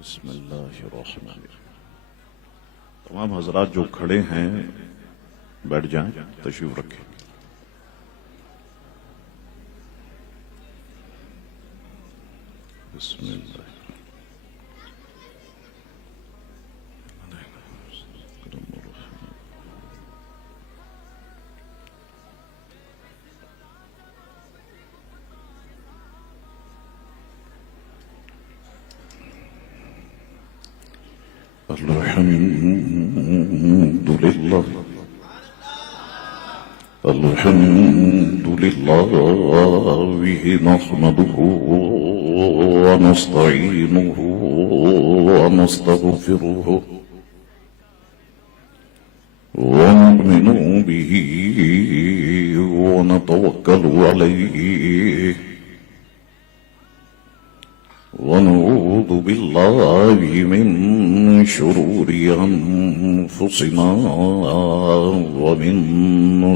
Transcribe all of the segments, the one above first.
بسم اللہ الرحمن الرحیم۔ تمام حضرات جو کھڑے ہیں بیٹھ جائیں، تشریف رکھیں۔ بسم اللہ الحمد لله الحمد لله نحمده ونستعينه ونستغفره ونؤمن به ونتوكل عليه ونعوذ بالله من شرور أنفسنا ومن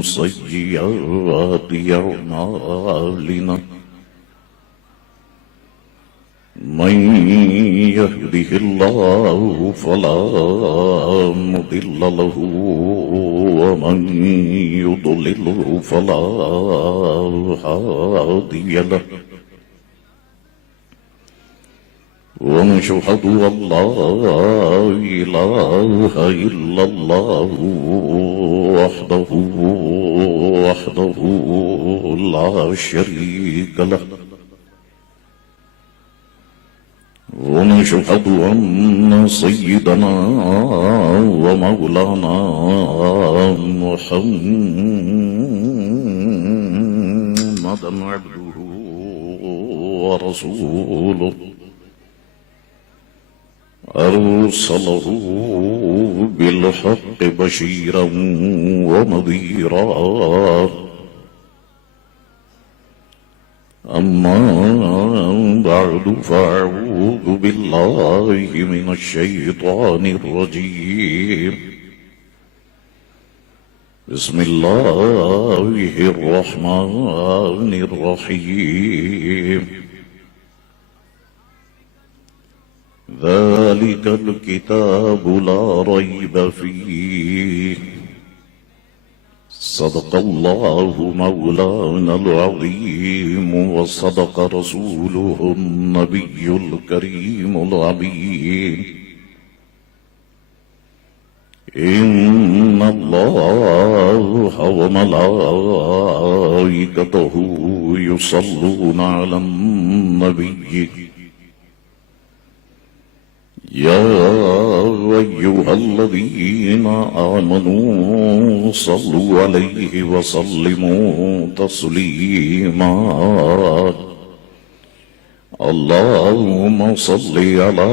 سيئات أعمالنا من يهده الله فلا مضل له ومن يضلله فلا هادي له ونشهد أن لا إله إلا الله وحده لا شريك له ونشهد أن سيدنا ومولانا محمدا عبده ورسوله أرسله بالحق بشيرا ونذيرا أما بعد فأعوذ بالله من الشيطان الرجيم بسم الله الرحمن الرحيم ذلك الكتاب لا ريب فيه صدق الله مولانا العظيم وصدق رسوله النبي الكريم العظيم إن الله وملائكته يصلون على النبي يا أيها الذين آمنوا صلوا عليه وسلموا تسليما اللهم صل على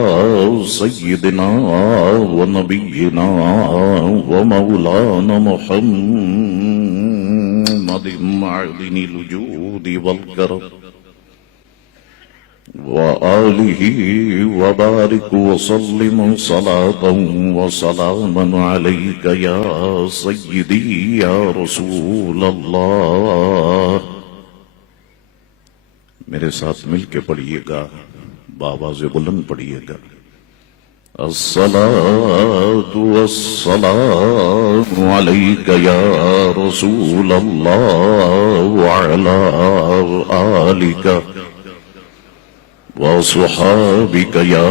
سيدنا ونبينا ومولانا محمد معدن الجود والكرم وآله وبارك وسلم صلاة وسلاما عليك يا سيدي يا رسول اللہ۔ میرے ساتھ مل کے پڑھیے گا، بآواز بلند پڑھیے گا۔ الصلاة والسلام عليك يا رسول الله وعلى آلك وصحابك يا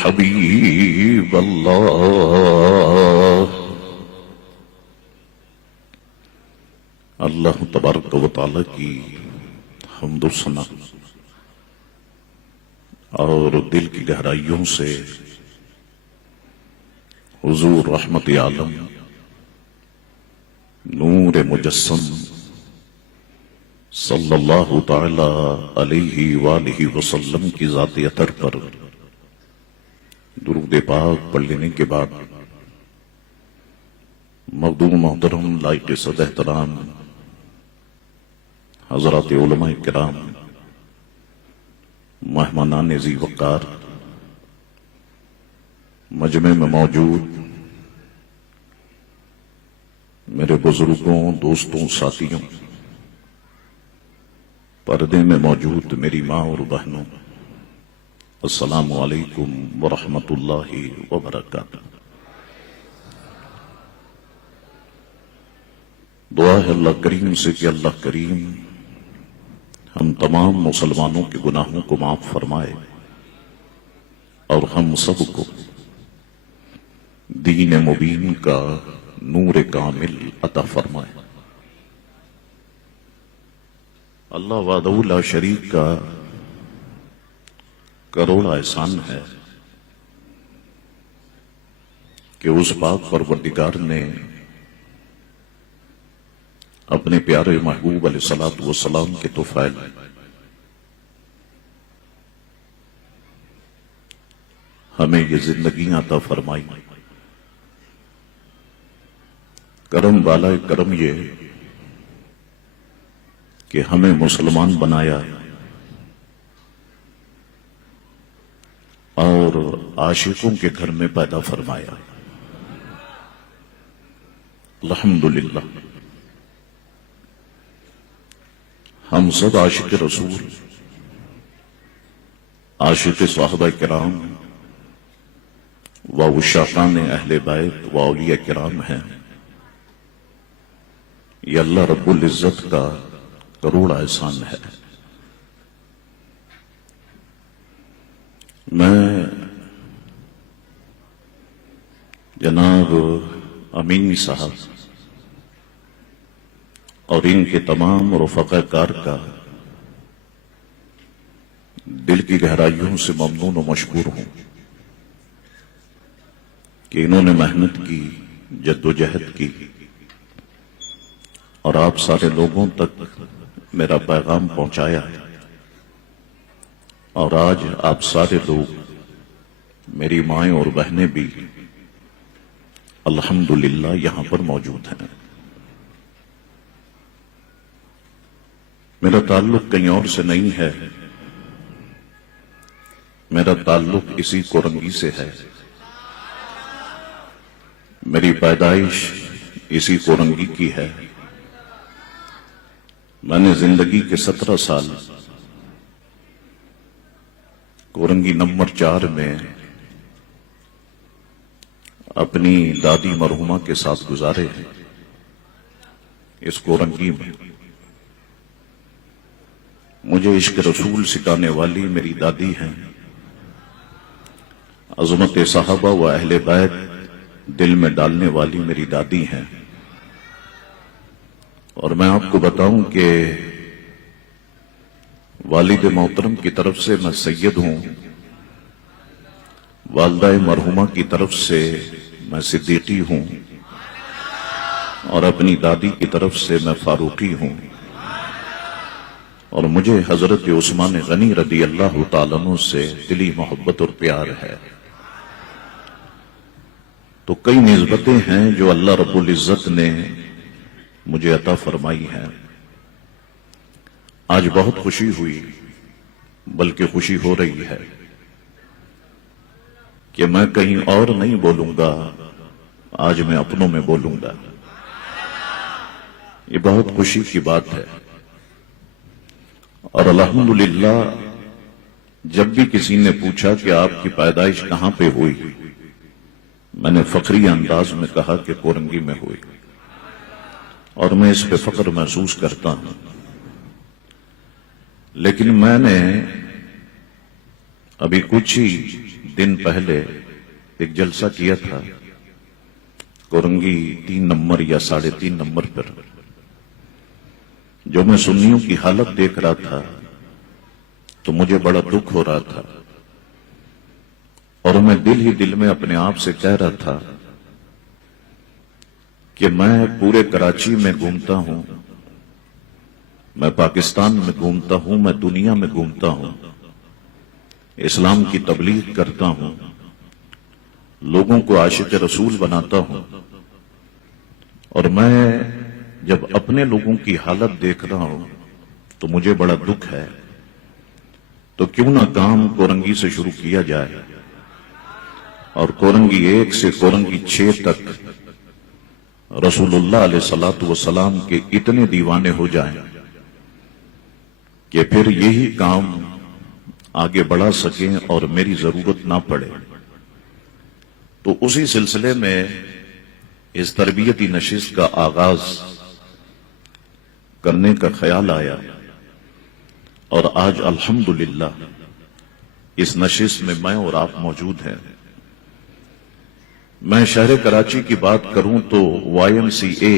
حبيب الله۔ اللہ تبارک و تعالی کی حمد و ثنا اور دل کی گہرائیوں سے حضور رحمت عالم نور مجسم صلی اللہ تعالی علیہ وآلہ وسلم کی ذات اطہر پر درود پاک پڑھ لینے کے بعد مخدوم محترم لائق صد احترام حضرات علماء کرام، مہمانان ذی وقار، مجمع میں موجود میرے بزرگوں، دوستوں، ساتھیوں، پردے میں موجود میری ماں اور بہنوں، السلام علیکم ورحمۃ اللہ وبرکاتہ۔ دعا ہے اللہ کریم سے کہ اللہ کریم ہم تمام مسلمانوں کے گناہوں کو معاف فرمائے اور ہم سب کو دین مبین کا نور کامل عطا فرمائے۔ اللہ وحدہ لا شریک کا کروڑ احسان ہے کہ اس پاک پروردگار نے اپنے پیارے محبوب علیہ الصلوۃ والسلام کے طفیل ہمیں یہ زندگیاں عطا فرمائی۔ کرم والا کرم یہ کہ ہمیں مسلمان بنایا اور عاشقوں کے گھر میں پیدا فرمایا۔ الحمدللہ ہم سب عاشق رسول، عاشق صحابہ کرام و عشاقان اہل بیت و اولیاء کرام ہیں۔ یہ اللہ رب العزت کا کروڑ احسان ہے۔ میں جناب امین صاحب اور ان کے تمام رفقا کار کا دل کی گہرائیوں سے ممنون و مشکور ہوں کہ انہوں نے محنت کی، جد و جہد کی اور آپ سارے لوگوں تک میرا پیغام پہنچایا ہے، اور آج آپ سارے لوگ میری مائیں اور بہنیں بھی الحمدللہ یہاں پر موجود ہیں۔ میرا تعلق کہیں اور سے نہیں ہے، میرا تعلق اسی کورنگی سے ہے۔ میری پیدائش اسی کورنگی کی ہے۔ میں نے زندگی کے 17 سال کورنگی نمبر 4 میں اپنی دادی مرحومہ کے ساتھ گزارے ہیں۔ اس کورنگی میں مجھے عشق رسول سکھانے والی میری دادی ہیں، عظمت صحابہ و اہل بیت دل میں ڈالنے والی میری دادی ہیں۔ اور میں آپ کو بتاؤں کہ والد محترم کی طرف سے میں سید ہوں، والدہ مرحومہ کی طرف سے میں صدیقی ہوں، اور اپنی دادی کی طرف سے میں فاروقی ہوں، اور مجھے حضرت عثمان غنی رضی اللہ تعالیٰ عنہ سے دلی محبت اور پیار ہے۔ تو کئی نسبتیں ہیں جو اللہ رب العزت نے مجھے عطا فرمائی ہیں۔ آج بہت خوشی ہوئی، بلکہ خوشی ہو رہی ہے کہ میں کہیں اور نہیں بولوں گا، آج میں اپنوں میں بولوں گا۔ یہ بہت خوشی کی بات ہے، اور الحمدللہ جب بھی کسی نے پوچھا کہ آپ کی پیدائش کہاں پہ ہوئی، میں نے فخری انداز میں کہا کہ کورنگی میں ہوئی، اور میں اس پہ فخر محسوس کرتا ہوں۔ لیکن میں نے ابھی کچھ ہی دن پہلے ایک جلسہ کیا تھا کورنگی 3 نمبر یا 3.5 نمبر پر، جو میں سنیوں کی حالت دیکھ رہا تھا تو مجھے بڑا دکھ ہو رہا تھا، اور میں دل ہی دل میں اپنے آپ سے کہہ رہا تھا کہ میں پورے کراچی میں گھومتا ہوں، میں پاکستان میں گھومتا ہوں، میں دنیا میں گھومتا ہوں، اسلام کی تبلیغ کرتا ہوں، لوگوں کو عاشق رسول بناتا ہوں، اور میں جب اپنے لوگوں کی حالت دیکھ رہا ہوں تو مجھے بڑا دکھ ہے۔ تو کیوں نہ کام کورنگی سے شروع کیا جائے، اور کورنگی 1 سے کورنگی 6 تک رسول اللہ علیہ الصلوۃ والسلام کے اتنے دیوانے ہو جائیں کہ پھر یہی کام آگے بڑھا سکیں اور میری ضرورت نہ پڑے۔ تو اسی سلسلے میں اس تربیتی نشست کا آغاز کرنے کا خیال آیا، اور آج الحمدللہ اس نشست میں میں اور آپ موجود ہیں۔ میں شہر کراچی کی بات کروں تو YMCA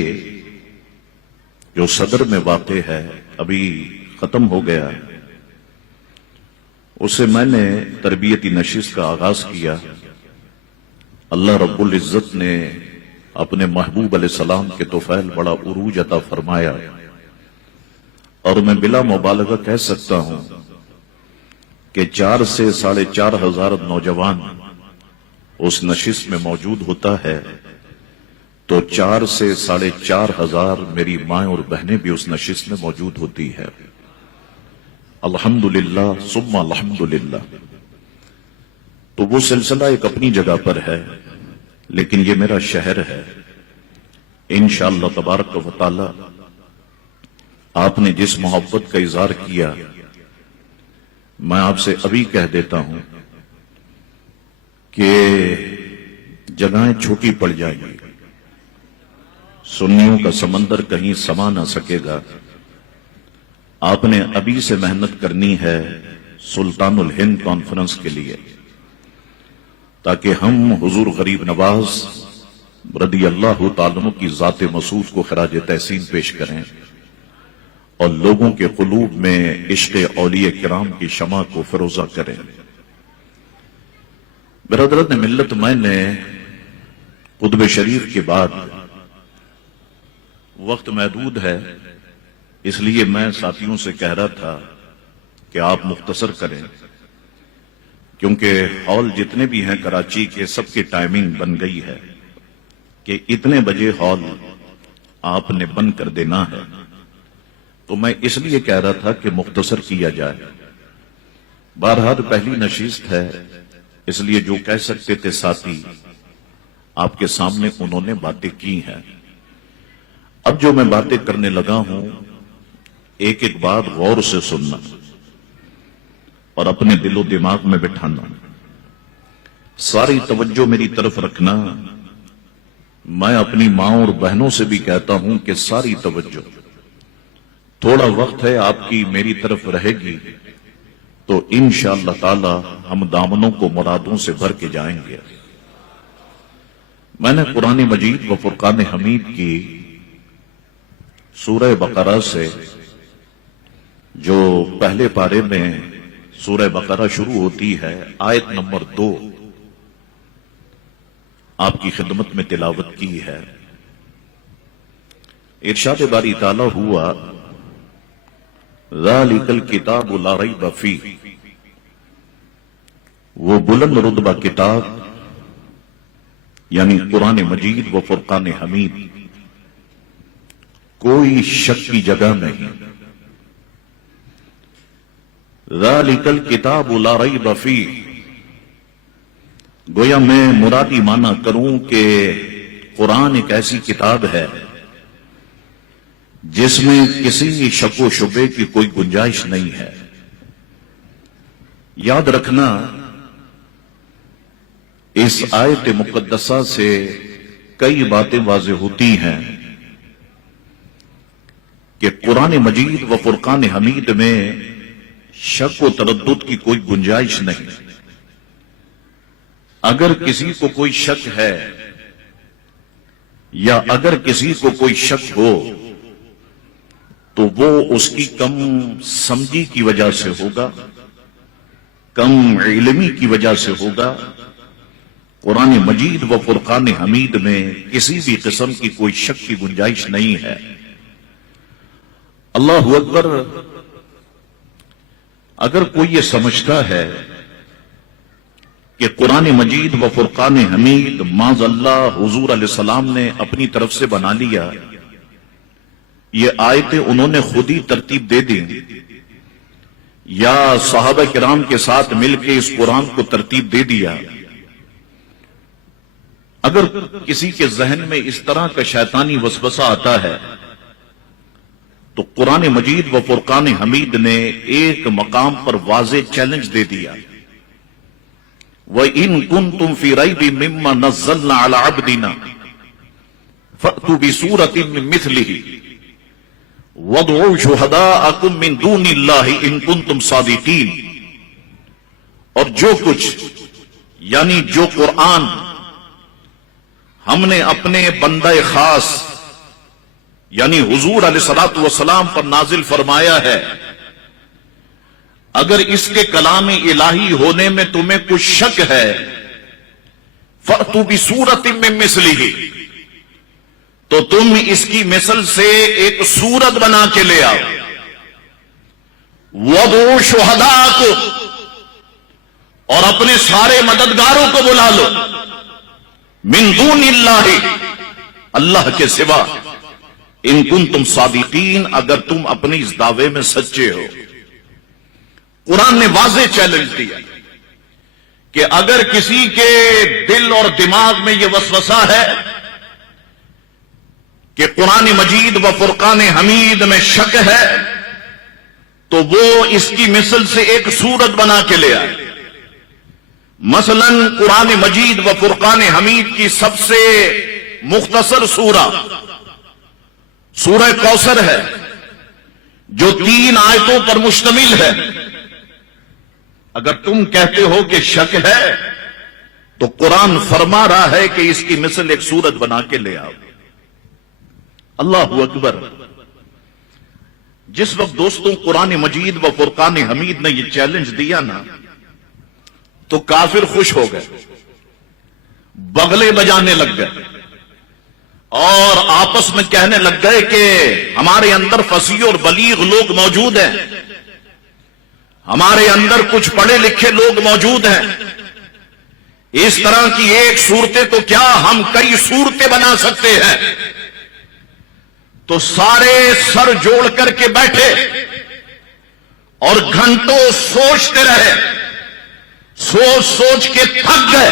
جو صدر میں واقع ہے، ابھی ختم ہو گیا، اسے میں نے تربیتی نشست کا آغاز کیا۔ اللہ رب العزت نے اپنے محبوب علیہ السلام کے طفیل بڑا عروج عطا فرمایا، اور میں بلا مبالغہ کہہ سکتا ہوں کہ 4 سے 4,500 نوجوان اس نشست میں موجود ہوتا ہے، تو 4 سے 4,500 میری ماں اور بہنیں بھی اس نشست میں موجود ہوتی ہے۔ الحمدللہ ثم الحمدللہ۔ تو وہ سلسلہ ایک اپنی جگہ پر ہے، لیکن یہ میرا شہر ہے۔ انشاءاللہ تبارک و تعالی آپ نے جس محبت کا اظہار کیا، میں آپ سے ابھی کہہ دیتا ہوں کہ جگہیں چھوٹی پڑ جائیں گی، سنیوں کا سمندر کہیں سما نہ سکے گا۔ آپ نے ابھی سے محنت کرنی ہے سلطان الہند کانفرنس کے لیے، تاکہ ہم حضور غریب نواز رضی اللہ تعالیٰ عنہ کی ذات مصروف کو خراج تحسین پیش کریں، اور لوگوں کے قلوب میں عشق اولیاء کرام کی شمع کو فروزہ کریں۔ برادران ملت، میں نے قطب شریف کے بعد، وقت محدود ہے اس لیے میں ساتھیوں سے کہہ رہا تھا کہ آپ مختصر کریں، کیونکہ ہال جتنے بھی ہیں کراچی کے سب کی ٹائمنگ بن گئی ہے کہ اتنے بجے ہال آپ نے بند کر دینا ہے۔ تو میں اس لیے کہہ رہا تھا کہ مختصر کیا جائے۔ بہرحال پہلی نشست ہے، اس لیے جو کہہ سکتے تھے ساتھی آپ کے سامنے انہوں نے باتیں کی ہیں۔ اب جو میں باتیں کرنے لگا ہوں، ایک ایک بات غور سے سننا اور اپنے دل و دماغ میں بٹھانا، ساری توجہ میری طرف رکھنا۔ میں اپنی ماں اور بہنوں سے بھی کہتا ہوں کہ ساری توجہ، تھوڑا وقت ہے آپ کی میری طرف رہے گی تو انشاءاللہ تعالی ہم دامنوں کو مرادوں سے بھر کے جائیں گے۔ میں نے قرآن مجید و فرقان حمید کی سورہ بقرہ سے، جو پہلے پارے میں سورہ بقرہ شروع ہوتی ہے، آیت نمبر 2 آپ کی خدمت میں تلاوت کی ہے۔ ارشاد باری تعالیٰ ہوا، ذالک الکتاب لا ریب فیہ، وہ بلند رتبہ کتاب یعنی قرآن مجید و فرقان حمید، کوئی شک کی جگہ نہیں۔ ذالک الکتاب لا ریب فیہ، گویا میں مرادی معنی کروں کہ قرآن ایک ایسی کتاب ہے جس میں کسی شک و شبے کی کوئی گنجائش نہیں ہے۔ یاد رکھنا، اس آیت مقدسہ سے کئی باتیں واضح ہوتی ہیں کہ قرآن مجید و فرقان حمید میں شک و تردد کی کوئی گنجائش نہیں۔ اگر کسی کو کوئی شک ہے یا اگر کسی کو کوئی شک ہو تو وہ اس کی کم سمجھی کی وجہ سے ہوگا، کم علمی کی وجہ سے ہوگا۔ قرآن مجید و فرقان حمید میں کسی بھی قسم کی کوئی شک کی گنجائش نہیں ہے۔ اللہ اکبر۔ اگر کوئی یہ سمجھتا ہے کہ قرآن مجید و فرقان حمید معاذ اللہ حضور علیہ السلام نے اپنی طرف سے بنا لیا، یہ آیتیں انہوں نے خود ہی ترتیب دے دی، یا صحابہ کرام کے ساتھ مل کے اس قرآن کو ترتیب دے دیا، اگر کسی کے ذہن میں اس طرح کا شیطانی وسوسہ آتا ہے تو قرآن مجید و فرقان حمید نے ایک مقام پر واضح چیلنج دے دیا، وَإِن كُنتُمْ فِي رَيْبٍ مِّمَّا نَزَّلْنَا عَلَىٰ عَبْدِنَا فَأْتُوا بِسُورَةٍ مِّن مِّثْلِهِ وَادْعُوا شُهَدَاءَكُم مِّن دُونِ اللَّهِ إِن كُنتُمْ صَادِقِينَ۔ اور جو کچھ یعنی جو قرآن ہم نے اپنے بندہ خاص یعنی حضور علیہ الصلوۃ والسلام پر نازل فرمایا ہے، اگر اس کے کلام الہی ہونے میں تمہیں کچھ شک ہے، فَأْتُوا بِسُورَةٍ مِّن مِّثْلِهِ، تو تم اس کی مثل سے ایک سورت بنا کے لے آؤ، وَادْعُوا شُهَدَاءَكُمْ، اور اپنے سارے مددگاروں کو بلا لو، من دون اللہ، اللہ کے سوا، ان کنتم صادقین، اگر تم اپنے اس دعوے میں سچے ہو۔ قرآن نے واضح چیلنج دیا کہ اگر کسی کے دل اور دماغ میں یہ وسوسہ ہے کہ قرآن مجید و فرقان حمید میں شک ہے، تو وہ اس کی مثل سے ایک سورت بنا کے لے آئے۔ مثلا قرآن مجید و فرقان حمید کی سب سے مختصر سورہ کوثر ہے، جو 3 آیتوں پر مشتمل ہے۔ اگر تم کہتے ہو کہ شک ہے، تو قرآن فرما رہا ہے کہ اس کی مثل ایک سورت بنا کے لے آؤ۔ اللہ اکبر۔ جس وقت دوستوں قرآن مجید و فرقان حمید نے یہ چیلنج دیا نا، تو کافر خوش ہو گئے، بغلے بجانے لگ گئے اور آپس میں کہنے لگ گئے کہ ہمارے اندر فصیح اور بلیغ لوگ موجود ہیں، ہمارے اندر کچھ پڑھے لکھے لوگ موجود ہیں، اس طرح کی ایک صورتیں تو کیا ہم کئی صورتیں بنا سکتے ہیں۔ تو سارے سر جوڑ کر کے بیٹھے اور گھنٹوں سوچتے رہے، سوچ کے تھک گئے،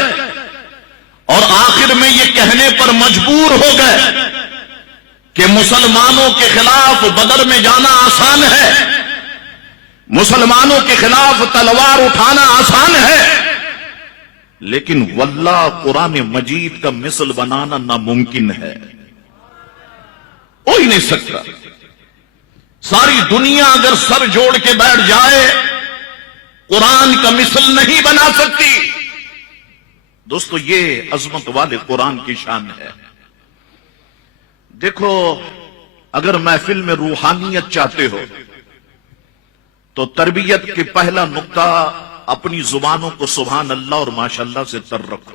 اور آخر میں یہ کہنے پر مجبور ہو گئے کہ مسلمانوں کے خلاف بدر میں جانا آسان ہے، مسلمانوں کے خلاف تلوار اٹھانا آسان ہے، لیکن واللہ قرآن مجید کا مثل بنانا ناممکن ہے، ہو ہی نہیں سکتا۔ ساری دنیا اگر سر جوڑ کے بیٹھ جائے، قرآن کا مثل نہیں بنا سکتی۔ دوستو، یہ عظمت والے قرآن کی شان ہے۔ دیکھو، اگر محفل میں روحانیت چاہتے ہو تو تربیت کے پہلا نقطہ اپنی زبانوں کو سبحان اللہ اور ماشاءاللہ سے تر رکھو۔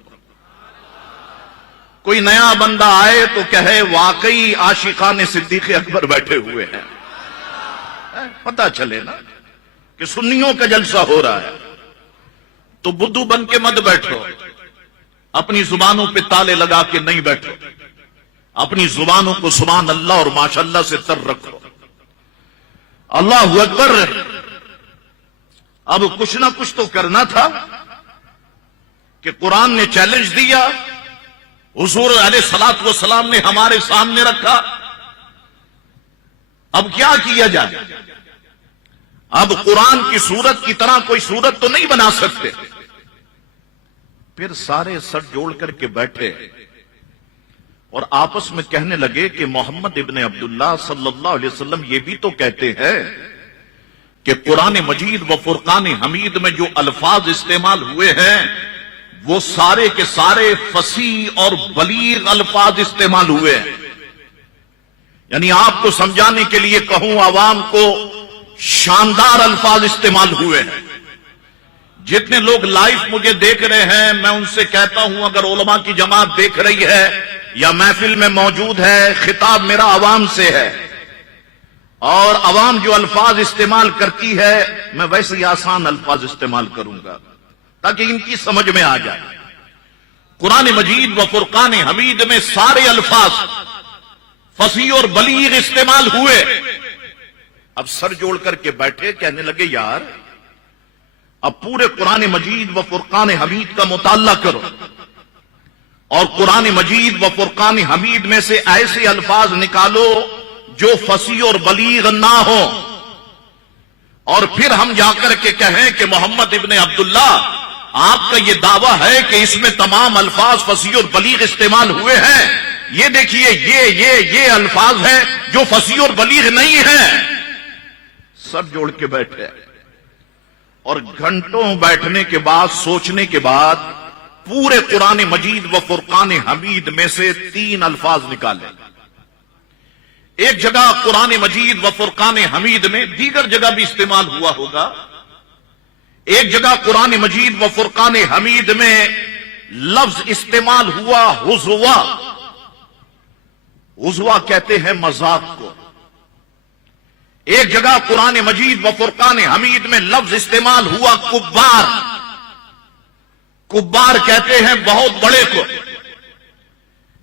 کوئی نیا بندہ آئے تو کہے واقعی عاشقان صدیق اکبر بیٹھے ہوئے ہیں، پتہ چلے نا کہ سنیوں کا جلسہ ہو رہا ہے۔ تو بدھو بن کے مت بیٹھو، اپنی زبانوں پہ تالے لگا کے نہیں بیٹھو، اپنی زبانوں کو سبحان اللہ اور ماشاءاللہ سے تر رکھو۔ اللہ اکبر۔ اب کچھ نہ کچھ تو کرنا تھا کہ قرآن نے چیلنج دیا، حضور علیہ الصلوۃ والسلام نے ہمارے سامنے رکھا، اب کیا کیا جائے؟ اب قرآن کی صورت کی طرح کوئی صورت تو نہیں بنا سکتے۔ پھر سارے سر جوڑ کر کے بیٹھے اور آپس میں کہنے لگے کہ محمد ابن عبداللہ صلی اللہ علیہ وسلم یہ بھی تو کہتے ہیں کہ قرآن مجید و فرقان حمید میں جو الفاظ استعمال ہوئے ہیں وہ سارے کے سارے فصیح اور بلیغ الفاظ استعمال ہوئے ہیں۔ یعنی آپ کو سمجھانے کے لیے کہوں، عوام کو شاندار الفاظ استعمال ہوئے ہیں۔ جتنے لوگ لائیو مجھے دیکھ رہے ہیں، میں ان سے کہتا ہوں اگر علماء کی جماعت دیکھ رہی ہے یا محفل میں موجود ہے، خطاب میرا عوام سے ہے، اور عوام جو الفاظ استعمال کرتی ہے میں ویسے ہی آسان الفاظ استعمال کروں گا تاکہ ان کی سمجھ میں آ جائے۔ قرآن مجید و فرقان حمید میں سارے الفاظ فصیح اور بلیغ استعمال ہوئے۔ اب سر جوڑ کر کے بیٹھے، کہنے لگے یار اب پورے قرآن مجید و فرقان حمید کا مطالعہ کرو اور قرآن مجید و فرقان حمید میں سے ایسے الفاظ نکالو جو فصیح اور بلیغ نہ ہو، اور پھر ہم جا کر کے کہیں کہ محمد ابن عبداللہ آپ کا یہ دعویٰ ہے کہ اس میں تمام الفاظ فصیح اور بلیغ استعمال ہوئے ہیں، یہ دیکھیے یہ الفاظ ہیں جو فصیح اور بلیغ نہیں ہیں۔ سر جوڑ کے بیٹھے اور گھنٹوں بیٹھنے کے بعد سوچنے کے بعد پورے قرآن مجید و فرقان حمید میں سے 3 الفاظ نکالے۔ ایک جگہ قرآن مجید و فرقان حمید میں، دیگر جگہ بھی استعمال ہوا ہوگا، ایک جگہ قرآن مجید و فرقان حمید میں لفظ استعمال ہوا حضوا۔ حضوا کہتے ہیں مذاق کو۔ ایک جگہ قرآن مجید و فرقان حمید میں لفظ استعمال ہوا کبار۔ کبار کہتے ہیں بہت بڑے کو۔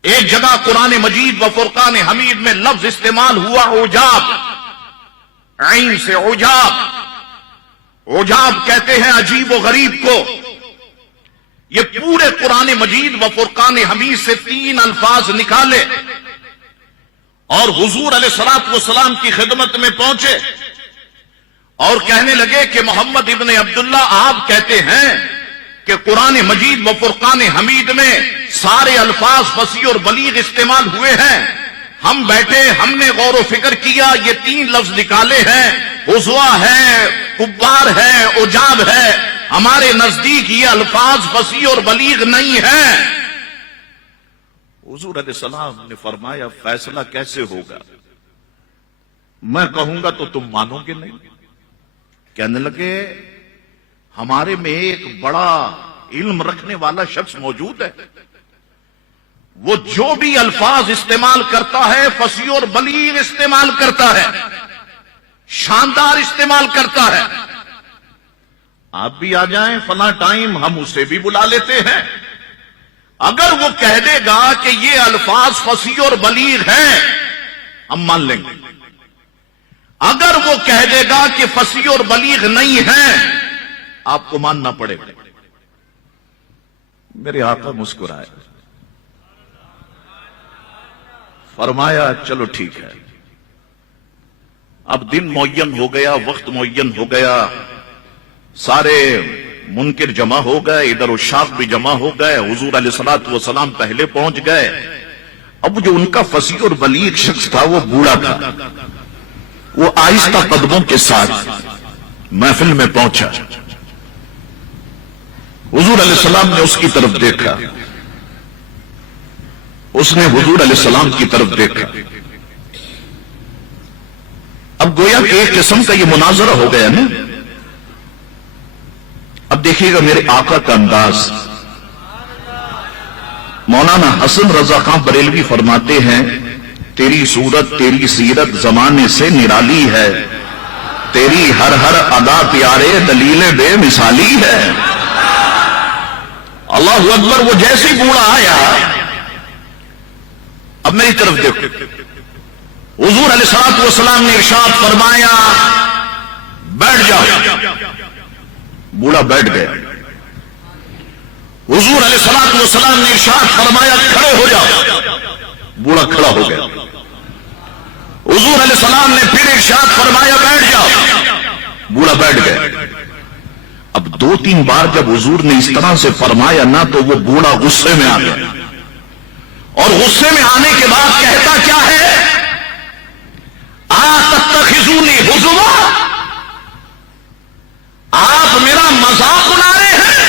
ایک جگہ قرآن مجید و فرقان حمید میں لفظ استعمال ہوا عجاب، عین سے عجاب۔ عجاب کہتے ہیں عجیب و غریب کو۔ یہ پورے قرآن مجید و فرقان حمید سے 3 الفاظ نکالے اور حضور علیہ الصلوۃ والسلام کی خدمت میں پہنچے اور کہنے لگے کہ محمد ابن عبداللہ آپ کہتے ہیں کہ قرآن مجید و فرقان حمید میں سارے الفاظ فصیح اور بلیغ استعمال ہوئے ہیں۔ ہم بیٹھے، ہم نے غور و فکر کیا، یہ 3 لفظ نکالے ہیں، حضوا ہے، کبار ہے، عجاب ہے، ہمارے نزدیک یہ الفاظ فصیح اور بلیغ نہیں ہیں۔ حضور علیہ السلام نے فرمایا فیصلہ کیسے ہوگا؟ میں کہوں گا تو تم مانو گے نہیں۔ کہنے لگے ہمارے میں ایک بڑا علم رکھنے والا شخص موجود ہے، وہ جو بھی الفاظ استعمال کرتا ہے فصیح اور بلیغ استعمال کرتا ہے، شاندار استعمال کرتا ہے۔ آپ بھی آ جائیں فلاں ٹائم، ہم اسے بھی بلا لیتے ہیں۔ اگر وہ کہہ دے گا کہ یہ الفاظ فصیح اور بلیغ ہیں، ہم مان لیں گے۔ اگر وہ کہہ دے گا کہ فصیح اور بلیغ نہیں ہیں، آپ کو ماننا پڑے گا۔ میرے آقا مسکرائے، فرمایا چلو ٹھیک ہے۔ اب دن معین ہو گیا، وقت معین ہو گیا، سارے منکر جمع ہو گئے، ادھر عشاق بھی جمع ہو گئے، حضور علیہ الصلوۃ والسلام پہلے پہنچ گئے۔ اب جو ان کا فصیح اور بلیغ شخص تھا وہ بوڑھا تھا، وہ آہستہ قدموں کے ساتھ محفل میں پہنچا۔ حضور علیہ السلام نے اس کی طرف دیکھا، اس نے حضور علیہ السلام کی طرف دیکھا۔ اب گویا کہ ایک قسم کا یہ مناظرہ ہو گیا نا۔ اب دیکھیے گا میرے آقا کا انداز۔ مولانا حسن رضا خان بریلوی فرماتے ہیں تیری صورت تیری سیرت زمانے سے نرالی ہے، تیری ہر ہر ادا پیارے دلیل بے مثالی ہے۔ اللہ اکبر۔ وہ جیسے بوڑھا آیا، اب میری طرف دیکھو، حضور علیہ الصلوۃ والسلام نے ارشاد فرمایا بیٹھ جاؤ۔ بوڑھا بیٹھ گیا۔ حضور علیہ الصلوۃ والسلام نے ارشاد فرمایا کھڑے ہو جاؤ۔ بوڑھا کھڑا ہو گیا۔ حضور علیہ السلام نے پھر ارشاد فرمایا بیٹھ جاؤ۔ بوڑھا بیٹھ گیا۔ اب 2-3 بار جب حضور نے اس طرح سے فرمایا نا تو وہ بوڑھا غصے میں آ گیا، اور غصے میں آنے کے بعد کہتا کیا ہے؟ تتخذونی حضوا، آپ میرا مذاق اڑا رہے ہیں؟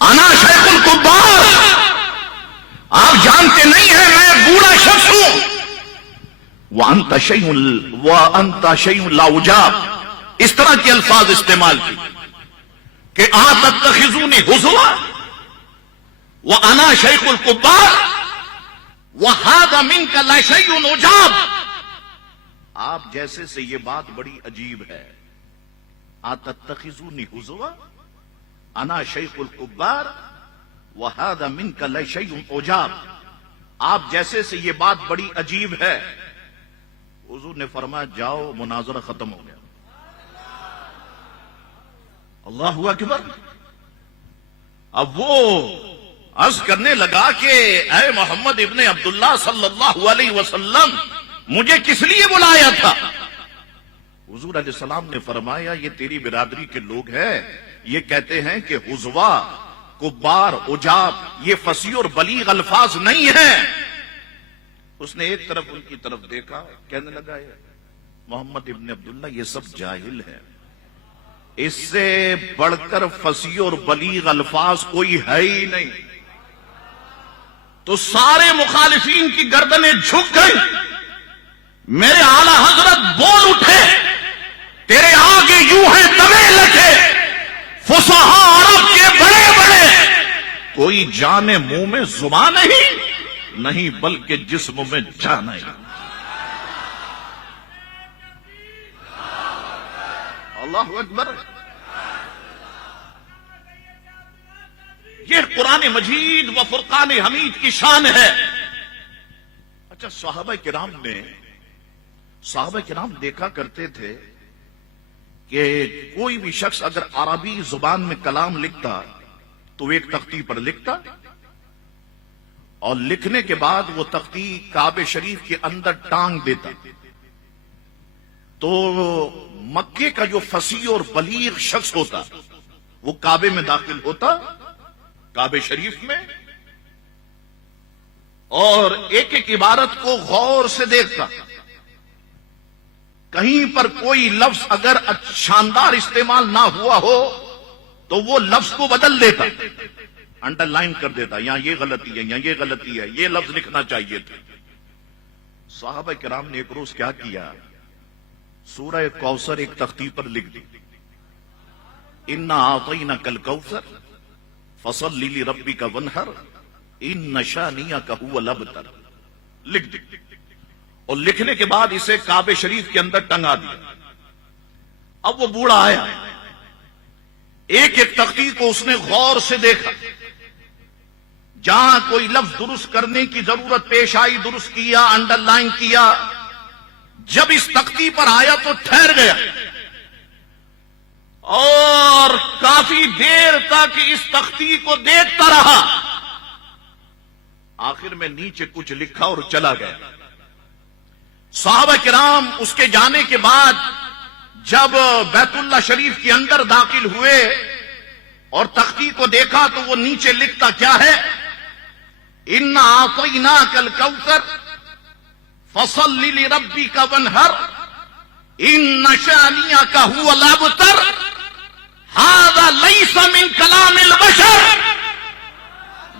انا شیخ الکبار، آپ جانتے نہیں ہیں میں بوڑھا شخص ہوں۔ وَأَنْتَ شَيْءٌ لَا عُجَابٌ، اس طرح کے الفاظ استعمال کی کہ تتخذونی حضوا وَأَنَا شَيْخُ الْكُبَّارِ وَهَذَا مِنْكَ لَشَيْءٌ عُجَابٌ۔ آپ جیسے سے یہ بات بڑی عجیب ہے۔ تتخذونی حضوا انا شیخ الکبار وَهَذَا مِنْكَ لَشَيْءٌ عُجَابٌ، آپ جیسے سے یہ بات بڑی عجیب ہے۔ حضور نے فرمایا جاؤ، مناظرہ ختم ہو گیا۔ اللہ اکبر۔ اب وہ عرض کرنے لگا کہ اے محمد ابن عبداللہ صلی اللہ علیہ وسلم، مجھے کس لیے بلایا تھا؟ حضور علیہ السلام نے فرمایا یہ تیری برادری کے لوگ ہیں، یہ کہتے ہیں کہ حزوا، کبار، عجاب یہ فصیح اور بلیغ الفاظ نہیں ہیں۔ اس نے ایک طرف ان کی طرف دیکھا، کہنے لگا محمد ابن عبداللہ یہ سب جاہل ہے، اس سے بڑھ کر فصیح اور بلیغ الفاظ کوئی ہے ہی نہیں۔ تو سارے مخالفین کی گردنیں جھک گئی، میرے اعلی حضرت بول اٹھے، تیرے آگے یوں ہیں دبے لکھے فصحاء عرب کے بڑے بڑے، کوئی جانے منہ میں زبان نہیں بلکہ جسم میں جان ہے۔ اللہ اکبر۔ یہ قرآن مجید و فرقان حمید کی شان ہے۔ اچھا، صحابہ کرام دیکھا کرتے تھے کہ کوئی بھی شخص اگر عربی زبان میں کلام لکھتا تو ایک تختی پر لکھتا اور لکھنے کے بعد وہ تختی کعبہ شریف کے اندر ٹانگ دیتا، تو مکے کا جو فصیح اور بلیغ شخص ہوتا وہ کعبے میں داخل ہوتا، کعبہ شریف میں، اور ایک ایک عبارت کو غور سے دیکھتا، کہیں پر کوئی لفظ اگر شاندار استعمال نہ ہوا ہو تو وہ لفظ کو بدل دیتا، انڈر لائن کر دیتا، یہاں یہ غلطی ہے، یہاں یہ غلطی ہے، یہ لفظ لکھنا چاہیے تھا۔ صحابہ کرام نے ایک روز کیا کیا، سورہ کوثر ایک تختی پر لکھ دی، انا اعطیناک الکوثر فصلی لربک وانحر ان شانئک هو الابتر، لکھ دی، اور لکھنے کے بعد اسے کعبہ شریف کے اندر ٹنگا دیا۔ اب وہ بوڑھا آیا، ایک ایک تختی کو اس نے غور سے دیکھا، جہاں کوئی لفظ درست کرنے کی ضرورت پیش آئی درست کیا، انڈر لائن کیا۔ جب اس تختی پر آیا تو ٹھہر گیا اور کافی دیر تک اس تختی کو دیکھتا رہا، آخر میں نیچے کچھ لکھا اور چلا گیا۔ صحابہ کرام اس کے جانے کے بعد جب بیت اللہ شریف کے اندر داخل ہوئے اور تختی کو دیکھا تو وہ نیچے لکھتا کیا ہے، انا اعطیناک الکوثر فصل لربک وانحر ان شانئک هو الابتر ھذا لیس من کلام البشر۔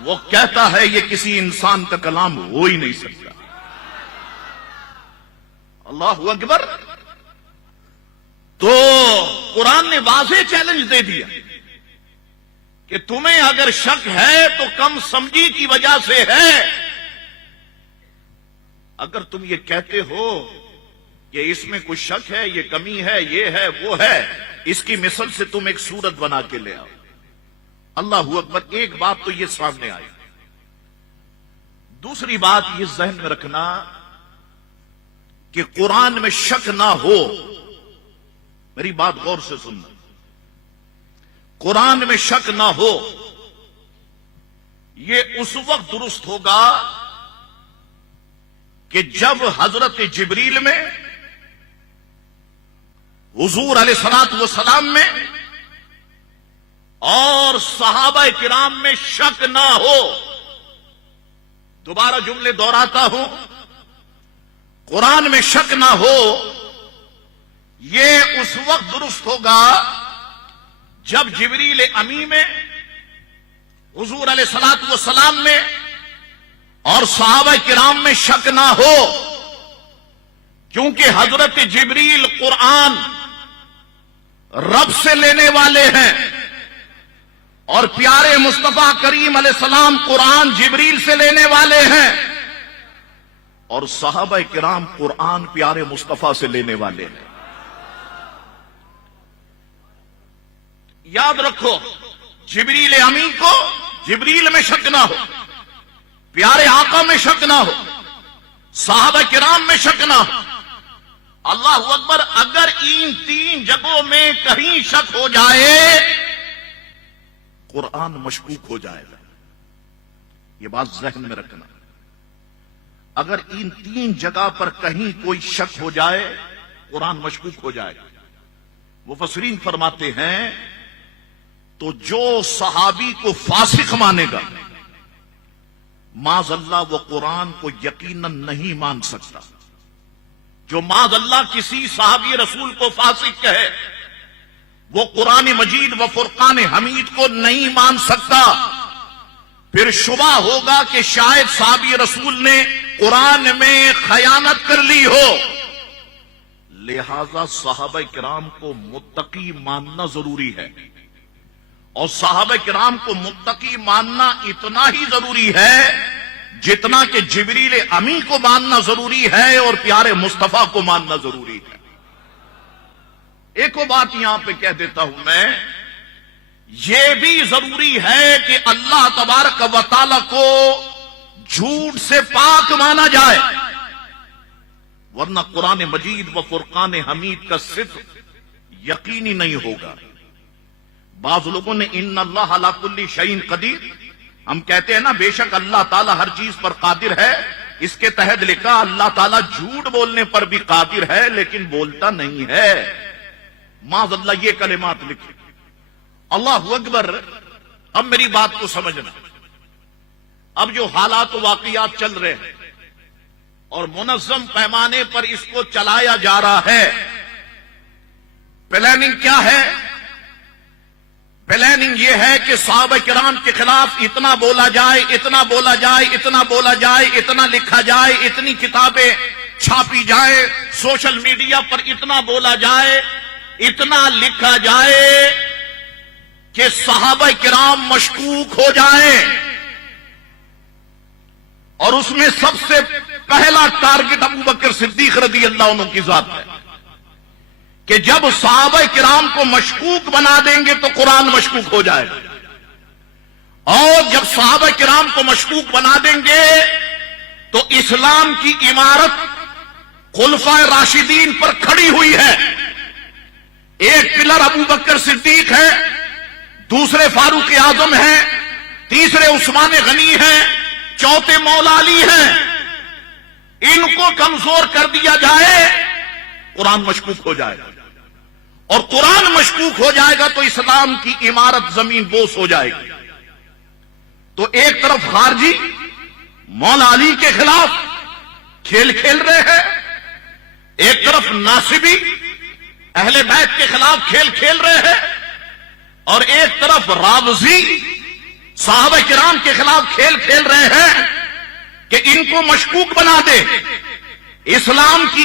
وہ کہتا ہے یہ کسی انسان کا کلام ہو ہی نہیں سکتا۔ اللہ اکبر۔ تو قرآن نے واضح چیلنج دے دیا کہ تمہیں اگر شک ہے تو کم سمجھی کی وجہ سے ہے، اگر تم یہ کہتے ہو کہ اس میں کچھ شک ہے، یہ کمی ہے، یہ ہے، وہ ہے، اس کی مثل سے تم ایک صورت بنا کے لے آؤ۔ اللہ اکبر۔ ایک بات تو یہ سامنے آئی، دوسری بات یہ ذہن میں رکھنا کہ قرآن میں شک نہ ہو، میری بات غور سے سننا، قرآن میں شک نہ ہو یہ اس وقت درست ہوگا کہ جب حضرت جبریل میں، حضور علیہ الصلوۃ والسلام میں اور صحابہ کرام میں شک نہ ہو۔ دوبارہ جملے دہراتا ہوں، قرآن میں شک نہ ہو یہ اس وقت درست ہوگا جب جبریل امی میں، حضور علیہ الصلوۃ والسلام میں اور صحابہ کرام میں شک نہ ہو، کیونکہ حضرت جبریل قرآن رب سے لینے والے ہیں اور پیارے مصطفیٰ کریم علیہ السلام قرآن جبریل سے لینے والے ہیں، اور صحابہ کرام قرآن پیارے مصطفیٰ سے لینے والے ہیں۔ یاد رکھو، جبریل امی کو جبریل میں شک نہ ہو، پیارے آقا میں شک نہ ہو، صحابہ کرام میں شک نہ ہو۔ اللہ اکبر۔ اگر ان تین جگہوں میں کہیں شک ہو جائے قرآن مشکوک ہو جائے گا، یہ بات ذہن میں رکھنا۔ اگر ان تین جگہ پر کہیں کوئی شک ہو جائے قرآن مشکوک ہو جائے. مفسرین فرماتے ہیں تو جو صحابی کو فاسق مانے گا معاذ اللہ وہ قرآن کو یقیناً نہیں مان سکتا. جو معاذ اللہ کسی صحابی رسول کو فاسق کہے وہ قرآن مجید و فرقان حمید کو نہیں مان سکتا. پھر شبہ ہوگا کہ شاید صحابی رسول نے قرآن میں خیانت کر لی ہو. لہذا صحابہ کرام کو متقی ماننا ضروری ہے، اور صحابہ کرام کو متقی ماننا اتنا ہی ضروری ہے جتنا کہ جبریل امی کو ماننا ضروری ہے اور پیارے مصطفیٰ کو ماننا ضروری ہے. ایک اور بات یہاں پہ کہہ دیتا ہوں میں، یہ بھی ضروری ہے کہ اللہ تبارک و تعالی کو جھوٹ سے پاک مانا جائے، ورنہ قرآن مجید و فرقان حمید کا صدق یقینی نہیں ہوگا. بعض لوگوں نے ان اللہ علی کل شیء قدیر، ہم کہتے ہیں نا بے شک اللہ تعالیٰ ہر چیز پر قادر ہے، اس کے تحت لکھا اللہ تعالیٰ جھوٹ بولنے پر بھی قادر ہے لیکن بولتا نہیں ہے. معاذ اللہ یہ کلمات لکھے. اللہ اکبر. اب میری بات کو سمجھنا. اب جو حالات و واقعات چل رہے ہیں اور منظم پیمانے پر اس کو چلایا جا رہا ہے، پلاننگ کیا ہے؟ پلاننگ یہ ہے کہ صحابہ کرام کے خلاف اتنا بولا جائے، اتنا بولا جائے، اتنا بولا جائے، اتنا لکھا جائے، اتنی کتابیں چھاپی جائے، سوشل میڈیا پر اتنا بولا جائے، اتنا لکھا جائے کہ صحابہ کرام مشکوک ہو جائیں. اور اس میں سب سے پہلا ٹارگٹ ابو بکر صدیق رضی اللہ عنہ کی ذات ہے کہ جب صحابہ کرام کو مشکوک بنا دیں گے تو قرآن مشکوک ہو جائے گا، اور جب صحابہ کرام کو مشکوک بنا دیں گے تو اسلام کی عمارت خلفائے راشدین پر کھڑی ہوئی ہے. ایک پلر ابو بکر صدیق ہے، دوسرے فاروق اعظم ہیں، تیسرے عثمان غنی ہیں، چوتھے مولا علی ہیں. ان کو کمزور کر دیا جائے قرآن مشکوک ہو جائے گا، اور قرآن مشکوک ہو جائے گا تو اسلام کی عمارت زمین بوس ہو جائے گی. تو ایک طرف خارجی مولا علی کے خلاف کھیل کھیل رہے ہیں، ایک طرف ناصبی اہل بیت کے خلاف کھیل کھیل رہے ہیں، اور ایک طرف رافضی صحابہ کرام کے خلاف کھیل کھیل رہے ہیں کہ ان کو مشکوک بنا دے. اسلام کی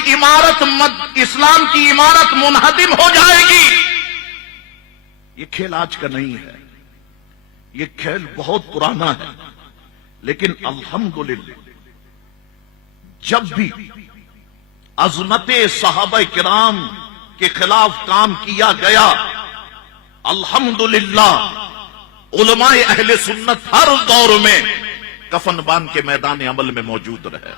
عمارت منہدم ہو جائے گی. یہ کھیل آج کا نہیں ہے، یہ کھیل بہت پرانا ہے. لیکن الحمدللہ جب بھی عظمت صحابہ کرام کے خلاف کام کیا گیا، الحمدللہ علماء اہل سنت ہر دور میں کفن باندھ کے میدان عمل میں موجود رہے.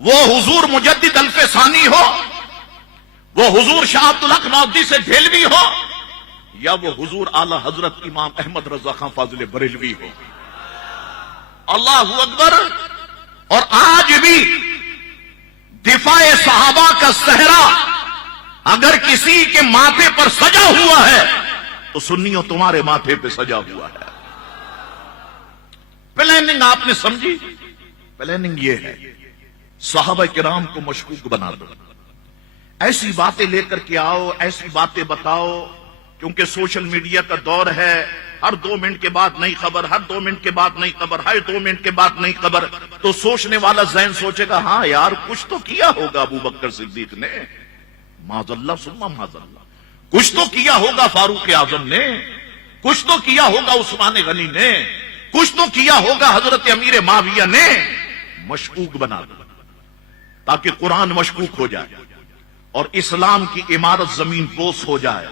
وہ حضور مجدد الف ثانی ہو، وہ حضور شاہ عبد الحق نوابی سے دہلوی ہو، یا وہ حضور اعلی حضرت امام احمد رضا خان فاضل بریلوی ہو. اللہ اکبر. اور آج بھی دفاع صحابہ کا صحرا اگر کسی کے ماتھے پر سجا ہوا ہے تو سنیوں تمہارے ماتھے پہ سجا ہوا ہے. پلاننگ آپ نے سمجھی؟ پلاننگ یہ ہے صحابہ کرام کو مشکوک بنا دو، ایسی باتیں لے کر کے آؤ، ایسی باتیں بتاؤ. کیونکہ سوشل میڈیا کا دور ہے، ہر 2 منٹ کے بعد نئی خبر، ہر 2 منٹ کے بعد نئی خبر، ہر 2 منٹ کے بعد نئی خبر. تو سوچنے والا ذہن سوچے گا ہاں یار کچھ تو کیا ہوگا ابو بکر صدیق نے، معاذ اللہ ثم معاذ اللہ، کچھ تو کیا ہوگا فاروق اعظم نے، کچھ تو کیا ہوگا عثمان غنی نے، کچھ تو کیا ہوگا حضرت امیر معاویہ نے. مشکوک بنا دو تاکہ قرآن مشکوک ہو جائے اور اسلام کی عمارت زمین بوس ہو جائے.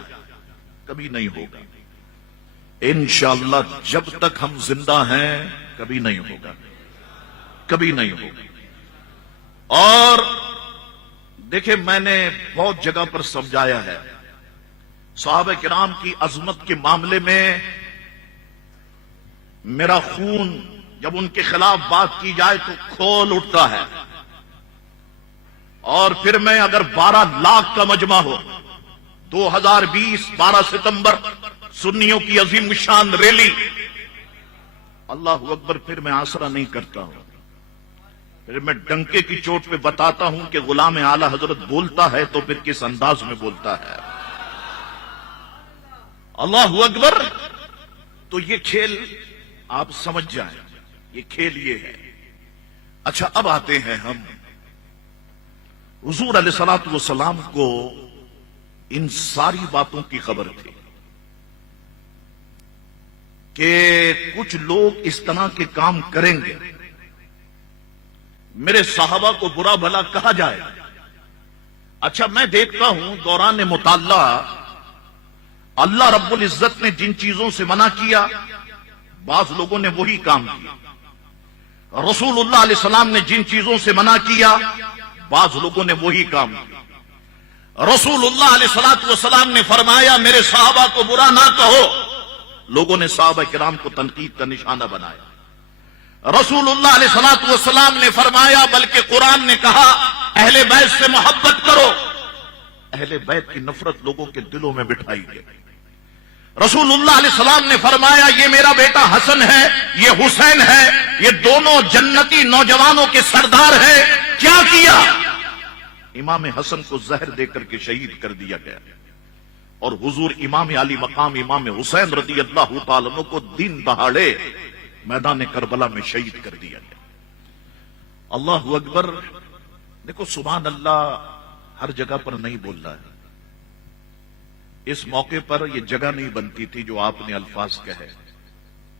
کبھی نہیں ہوگا انشاءاللہ، جب تک ہم زندہ ہیں کبھی نہیں ہوگا، کبھی نہیں ہوگا. اور دیکھیں میں نے بہت جگہ پر سمجھایا ہے، صحابہ کرام کی عظمت کے معاملے میں میرا خون جب ان کے خلاف بات کی جائے تو کھول اٹھتا ہے. اور پھر میں اگر 12 لاکھ کا مجمع ہو 2020 12 ستمبر سنیوں کی عظیم الشان ریلی، اللہ اکبر، پھر میں آسرا نہیں کرتا ہوں. پھر میں ڈنکے کی چوٹ پہ بتاتا ہوں کہ غلام اعلی حضرت بولتا ہے تو پھر کس انداز میں بولتا ہے. اللہ اکبر. تو یہ کھیل آپ سمجھ جائیں، یہ کھیل یہ ہے. اچھا، اب آتے ہیں ہم. حضور علیہ الصلوۃ والسلام کو ان ساری باتوں کی خبر تھی کہ کچھ لوگ اس طرح کے کام کریں گے، میرے صحابہ کو برا بھلا کہا جائے. اچھا، میں دیکھتا ہوں دوران مطالعہ اللہ رب العزت نے جن چیزوں سے منع کیا بعض لوگوں نے وہی کام کیا. رسول اللہ علیہ السلام نے جن چیزوں سے منع کیا بعض لوگوں نے وہی کام کیا. رسول اللہ علیہ السلام نے فرمایا میرے صحابہ کو برا نہ کہو، لوگوں نے صحابہ کرام کو تنقید کا نشانہ بنایا. رسول اللہ علیہ السلام نے فرمایا بلکہ قرآن نے کہا اہل بیت سے محبت کرو، اہل بیت کی نفرت لوگوں کے دلوں میں بٹھائی گئی. رسول اللہ علیہ السلام نے فرمایا یہ میرا بیٹا حسن ہے، یہ حسین ہے، یہ دونوں جنتی نوجوانوں کے سردار ہیں. کیا کیا؟ امام حسن کو زہر دے کر کے شہید کر دیا گیا، اور حضور امام علی مقام امام حسین رضی اللہ تعالیٰ عنہ کو دن دہاڑے میدان کربلا میں شہید کر دیا گیا. اللہ اکبر. دیکھو سبحان اللہ، ہر جگہ پر نہیں بول رہا ہے. اس موقع پر یہ جگہ نہیں بنتی تھی جو آپ نے الفاظ کہے.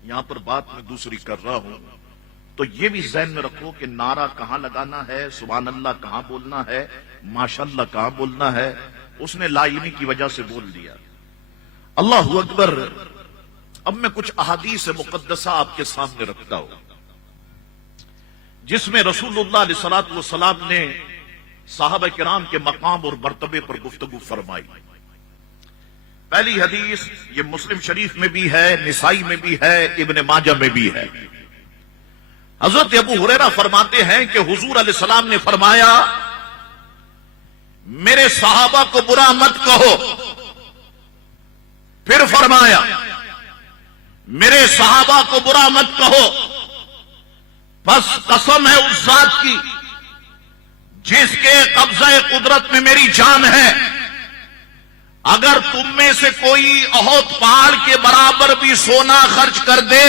یہاں پر بات میں دوسری کر رہا ہوں، تو یہ بھی ذہن میں رکھو کہ نعرہ کہاں لگانا ہے، سبحان اللہ کہاں بولنا ہے، ماشاءاللہ کہاں بولنا ہے. اس نے لا علمی کی وجہ سے بول دیا. اللہ اکبر. اب میں کچھ احادیث مقدسہ آپ کے سامنے رکھتا ہوں جس میں رسول اللہ علیہ الصلوۃ والسلام نے صحابہ کرام کے مقام اور مرتبے پر گفتگو فرمائی. پہلی حدیث یہ مسلم شریف میں بھی ہے، نسائی میں بھی ہے، ابن ماجہ میں بھی ہے. حضرت ابو ہریرہ فرماتے ہیں کہ حضور علیہ السلام نے فرمایا میرے صحابہ کو برا مت کہو. پھر فرمایا میرے صحابہ کو برا مت کہو، بس قسم ہے اس ذات کی جس کے قبضہ قدرت میں میری جان ہے، اگر تم میں سے کوئی احد پہاڑ کے برابر بھی سونا خرچ کر دے.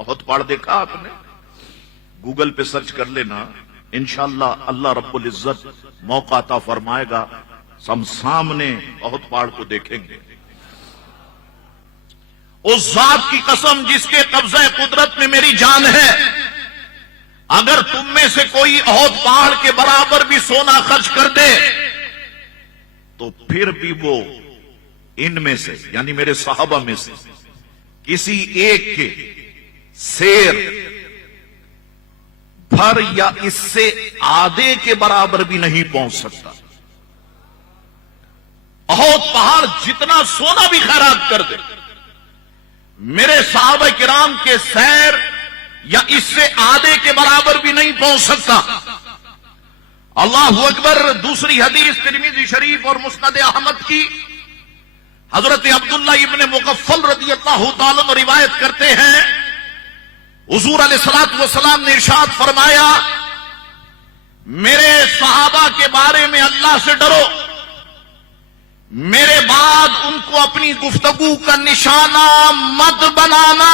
احد پہاڑ دیکھا آپ نے؟ گوگل پہ سرچ کر لینا، انشاءاللہ اللہ رب العزت موقع عطا فرمائے گا، ہم سامنے احد پہاڑ کو دیکھیں گے. اس ذات کی قسم جس کے قبضہ قدرت میں میری جان ہے، اگر تم میں سے کوئی احد پہاڑ کے برابر بھی سونا خرچ کر دے تو پھر بھی وہ ان میں سے یعنی میرے صحابہ میں سے کسی ایک کے سیر بھر یا اس سے آدھے کے برابر بھی نہیں پہنچ سکتا. احد پہاڑ جتنا سونا بھی خیرات کر دے، میرے صحابہ کرام کے سیر یا اس سے آدھے کے برابر بھی نہیں پہنچ سکتا. اللہ اکبر. دوسری حدیث ترمذی شریف اور مسند احمد کی، حضرت عبداللہ ابن مغفل رضی اللہ تعالیٰ عنہ روایت کرتے ہیں حضور علیہ الصلوۃ والسلام نے ارشاد فرمایا میرے صحابہ کے بارے میں اللہ سے ڈرو، میرے بعد ان کو اپنی گفتگو کا نشانہ مت بنانا.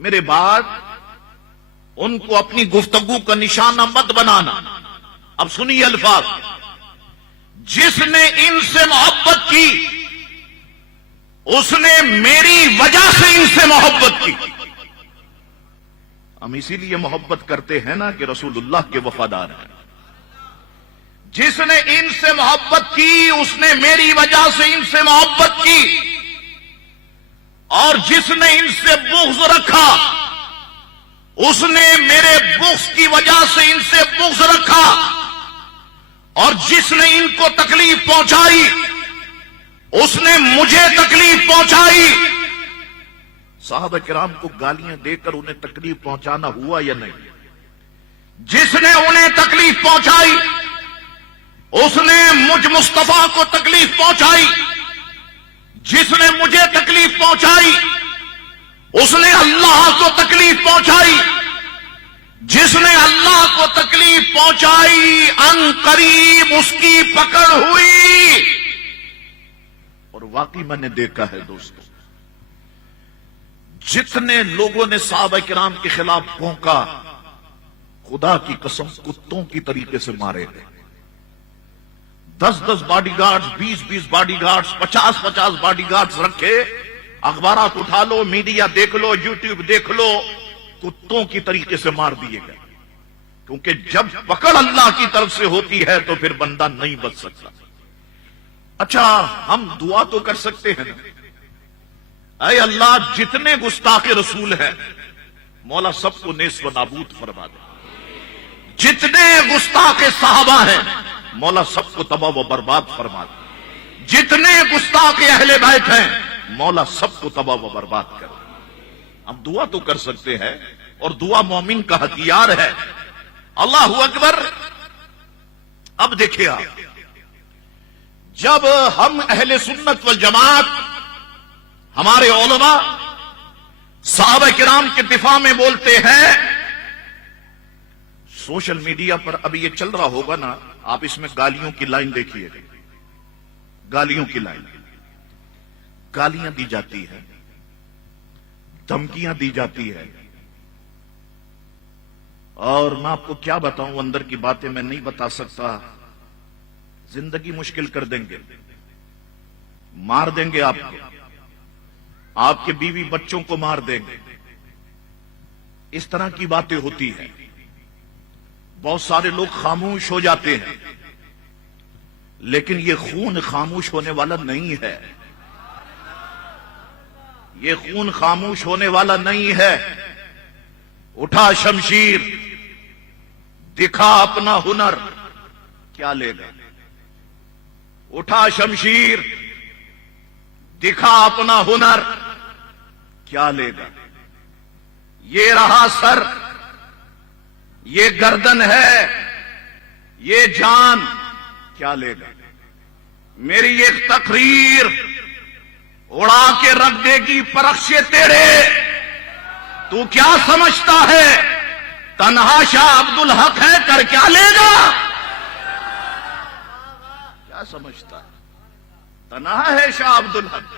میرے بعد ان کو اپنی گفتگو کا نشانہ مت بنانا. اب سنیے الفاظ، جس نے ان سے محبت کی اس نے میری وجہ سے ان سے محبت کی. ہم اسی لیے محبت کرتے ہیں نا کہ رسول اللہ کے وفادار ہیں. جس نے ان سے محبت کی اس نے میری وجہ سے ان سے محبت کی، اور جس نے ان سے بغض رکھا اس نے میرے بغض کی وجہ سے ان سے بغض رکھا، اور جس نے ان کو تکلیف پہنچائی اس نے مجھے تکلیف پہنچائی. صحابہ کرام کو گالیاں دے کر انہیں تکلیف پہنچانا ہوا یا نہیں؟ جس نے انہیں تکلیف پہنچائی اس نے مجھ مصطفیٰ کو تکلیف پہنچائی، جس نے مجھے تکلیف پہنچائی اس نے اللہ کو تکلیف پہنچائی، جس نے اللہ کو تکلیف پہنچائی ان قریب اس کی پکڑ ہوئی۔ اور واقعی میں نے دیکھا ہے دوستو، جتنے لوگوں نے صحابہ کرام کے خلاف بھونکا، خدا کی قسم کتوں کی طریقے سے مارے گئے۔ 10 body guards, 20 body guards, 50 body guards رکھے، اخبارات اٹھا لو، میڈیا دیکھ لو، یوٹیوب دیکھ لو، کتوں کی طریقے سے مار دیے گئے۔ کیونکہ جب پکڑ اللہ کی طرف سے ہوتی ہے تو پھر بندہ نہیں بچ سکتا۔ اچھا ہم دعا تو کر سکتے ہیں نا، اے اللہ جتنے گستاخ رسول ہیں مولا سب کو نیست و نابود فرما دے، جتنے گستاخ صحابہ ہیں مولا سب کو تباہ و برباد فرما دے، جتنے گستاخ اہل بیت ہیں مولا سب کو تباہ و برباد کر۔ ہم دعا تو کر سکتے ہیں، اور دعا مومن کا ہتھیار ہے۔ اللہ اکبر۔ اب دیکھیں آپ، جب ہم اہل سنت والجماعت، ہمارے علماء صحابہ کرام کے دفاع میں بولتے ہیں، سوشل میڈیا پر ابھی یہ چل رہا ہوگا نا، آپ اس میں گالیوں کی لائن دیکھیے، گالیوں کی لائن، گالیاں دی جاتی ہے، دھمکیاں دی جاتی ہے، اور میں آپ کو کیا بتاؤں، اندر کی باتیں میں نہیں بتا سکتا، زندگی مشکل کر دیں گے، مار دیں گے آپ کو، آپ کے بیوی بچوں کو مار دیں گے، اس طرح کی باتیں ہوتی ہیں۔ بہت سارے لوگ خاموش ہو جاتے ہیں، لیکن یہ خون خاموش ہونے والا نہیں ہے، یہ خون خاموش ہونے والا نہیں ہے۔ اٹھا شمشیر، دکھا اپنا ہنر، کیا لے گا؟ اٹھا شمشیر، دکھا اپنا ہنر، کیا لے گا؟ یہ رہا سر، یہ گردن ہے، یہ جان، کیا لے گا؟ میری ایک تقریر اڑا کے رکھ دے گی پرخشے تیرے، تو کیا سمجھتا ہے تنہا شاہ عبد الحق ہے، کر کیا لے گا؟ کیا سمجھتا ہے تنہا ہے شاہ عبد الحق؟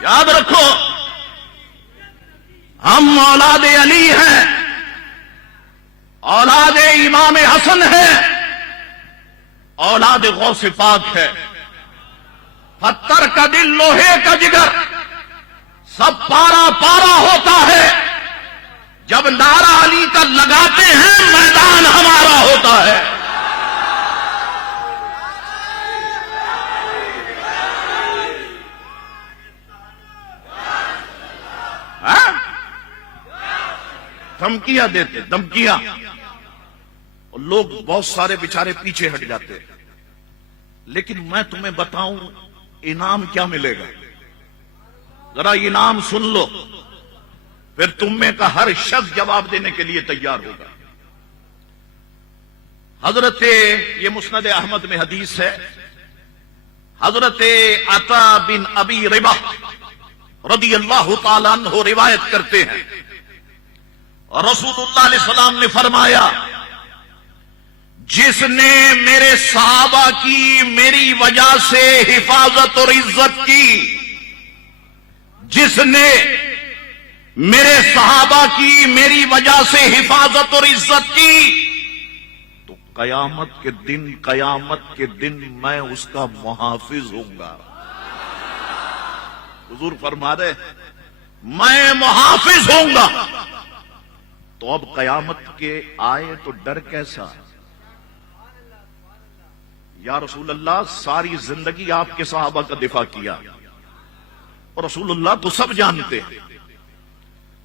یاد رکھو ہم اولاد علی ہیں، اولاد امام حسن ہے، اولاد غوث پاک ہے۔ پتھر کا دل، لوہے کا جگر، سب پارا پارا ہوتا ہے، جب نعرہ علی کا لگاتے ہیں میدان ہمارا ہوتا ہے۔ دھمکیاں دیتے، دھمکیاں، اور لوگ بہت سارے بیچارے پیچھے ہٹ جاتے ہیں۔ لیکن میں تمہیں بتاؤں انعام کیا ملے گا، ذرا انعام سن لو، پھر تم میں کا ہر شخص جواب دینے کے لیے تیار ہوگا۔ حضرت، یہ مسند احمد میں حدیث ہے، حضرت عطا بن ابی رباح رضی اللہ تعالیٰ عنہ روایت کرتے ہیں، اور رسول اللہ علیہ السلام نے فرمایا، جس نے میرے صحابہ کی میری وجہ سے حفاظت اور عزت کی، جس نے میرے صحابہ کی میری وجہ سے حفاظت اور عزت کی، تو قیامت کے دن میں اس کا محافظ ہوں گا۔ حضور فرما رہے میں محافظ ہوں گا۔ تو اب قیامت کے آئے تو ڈر کیسا؟ یا رسول اللہ ساری زندگی آپ کے صحابہ کا دفاع کیا، اور رسول اللہ تو سب جانتے ہیں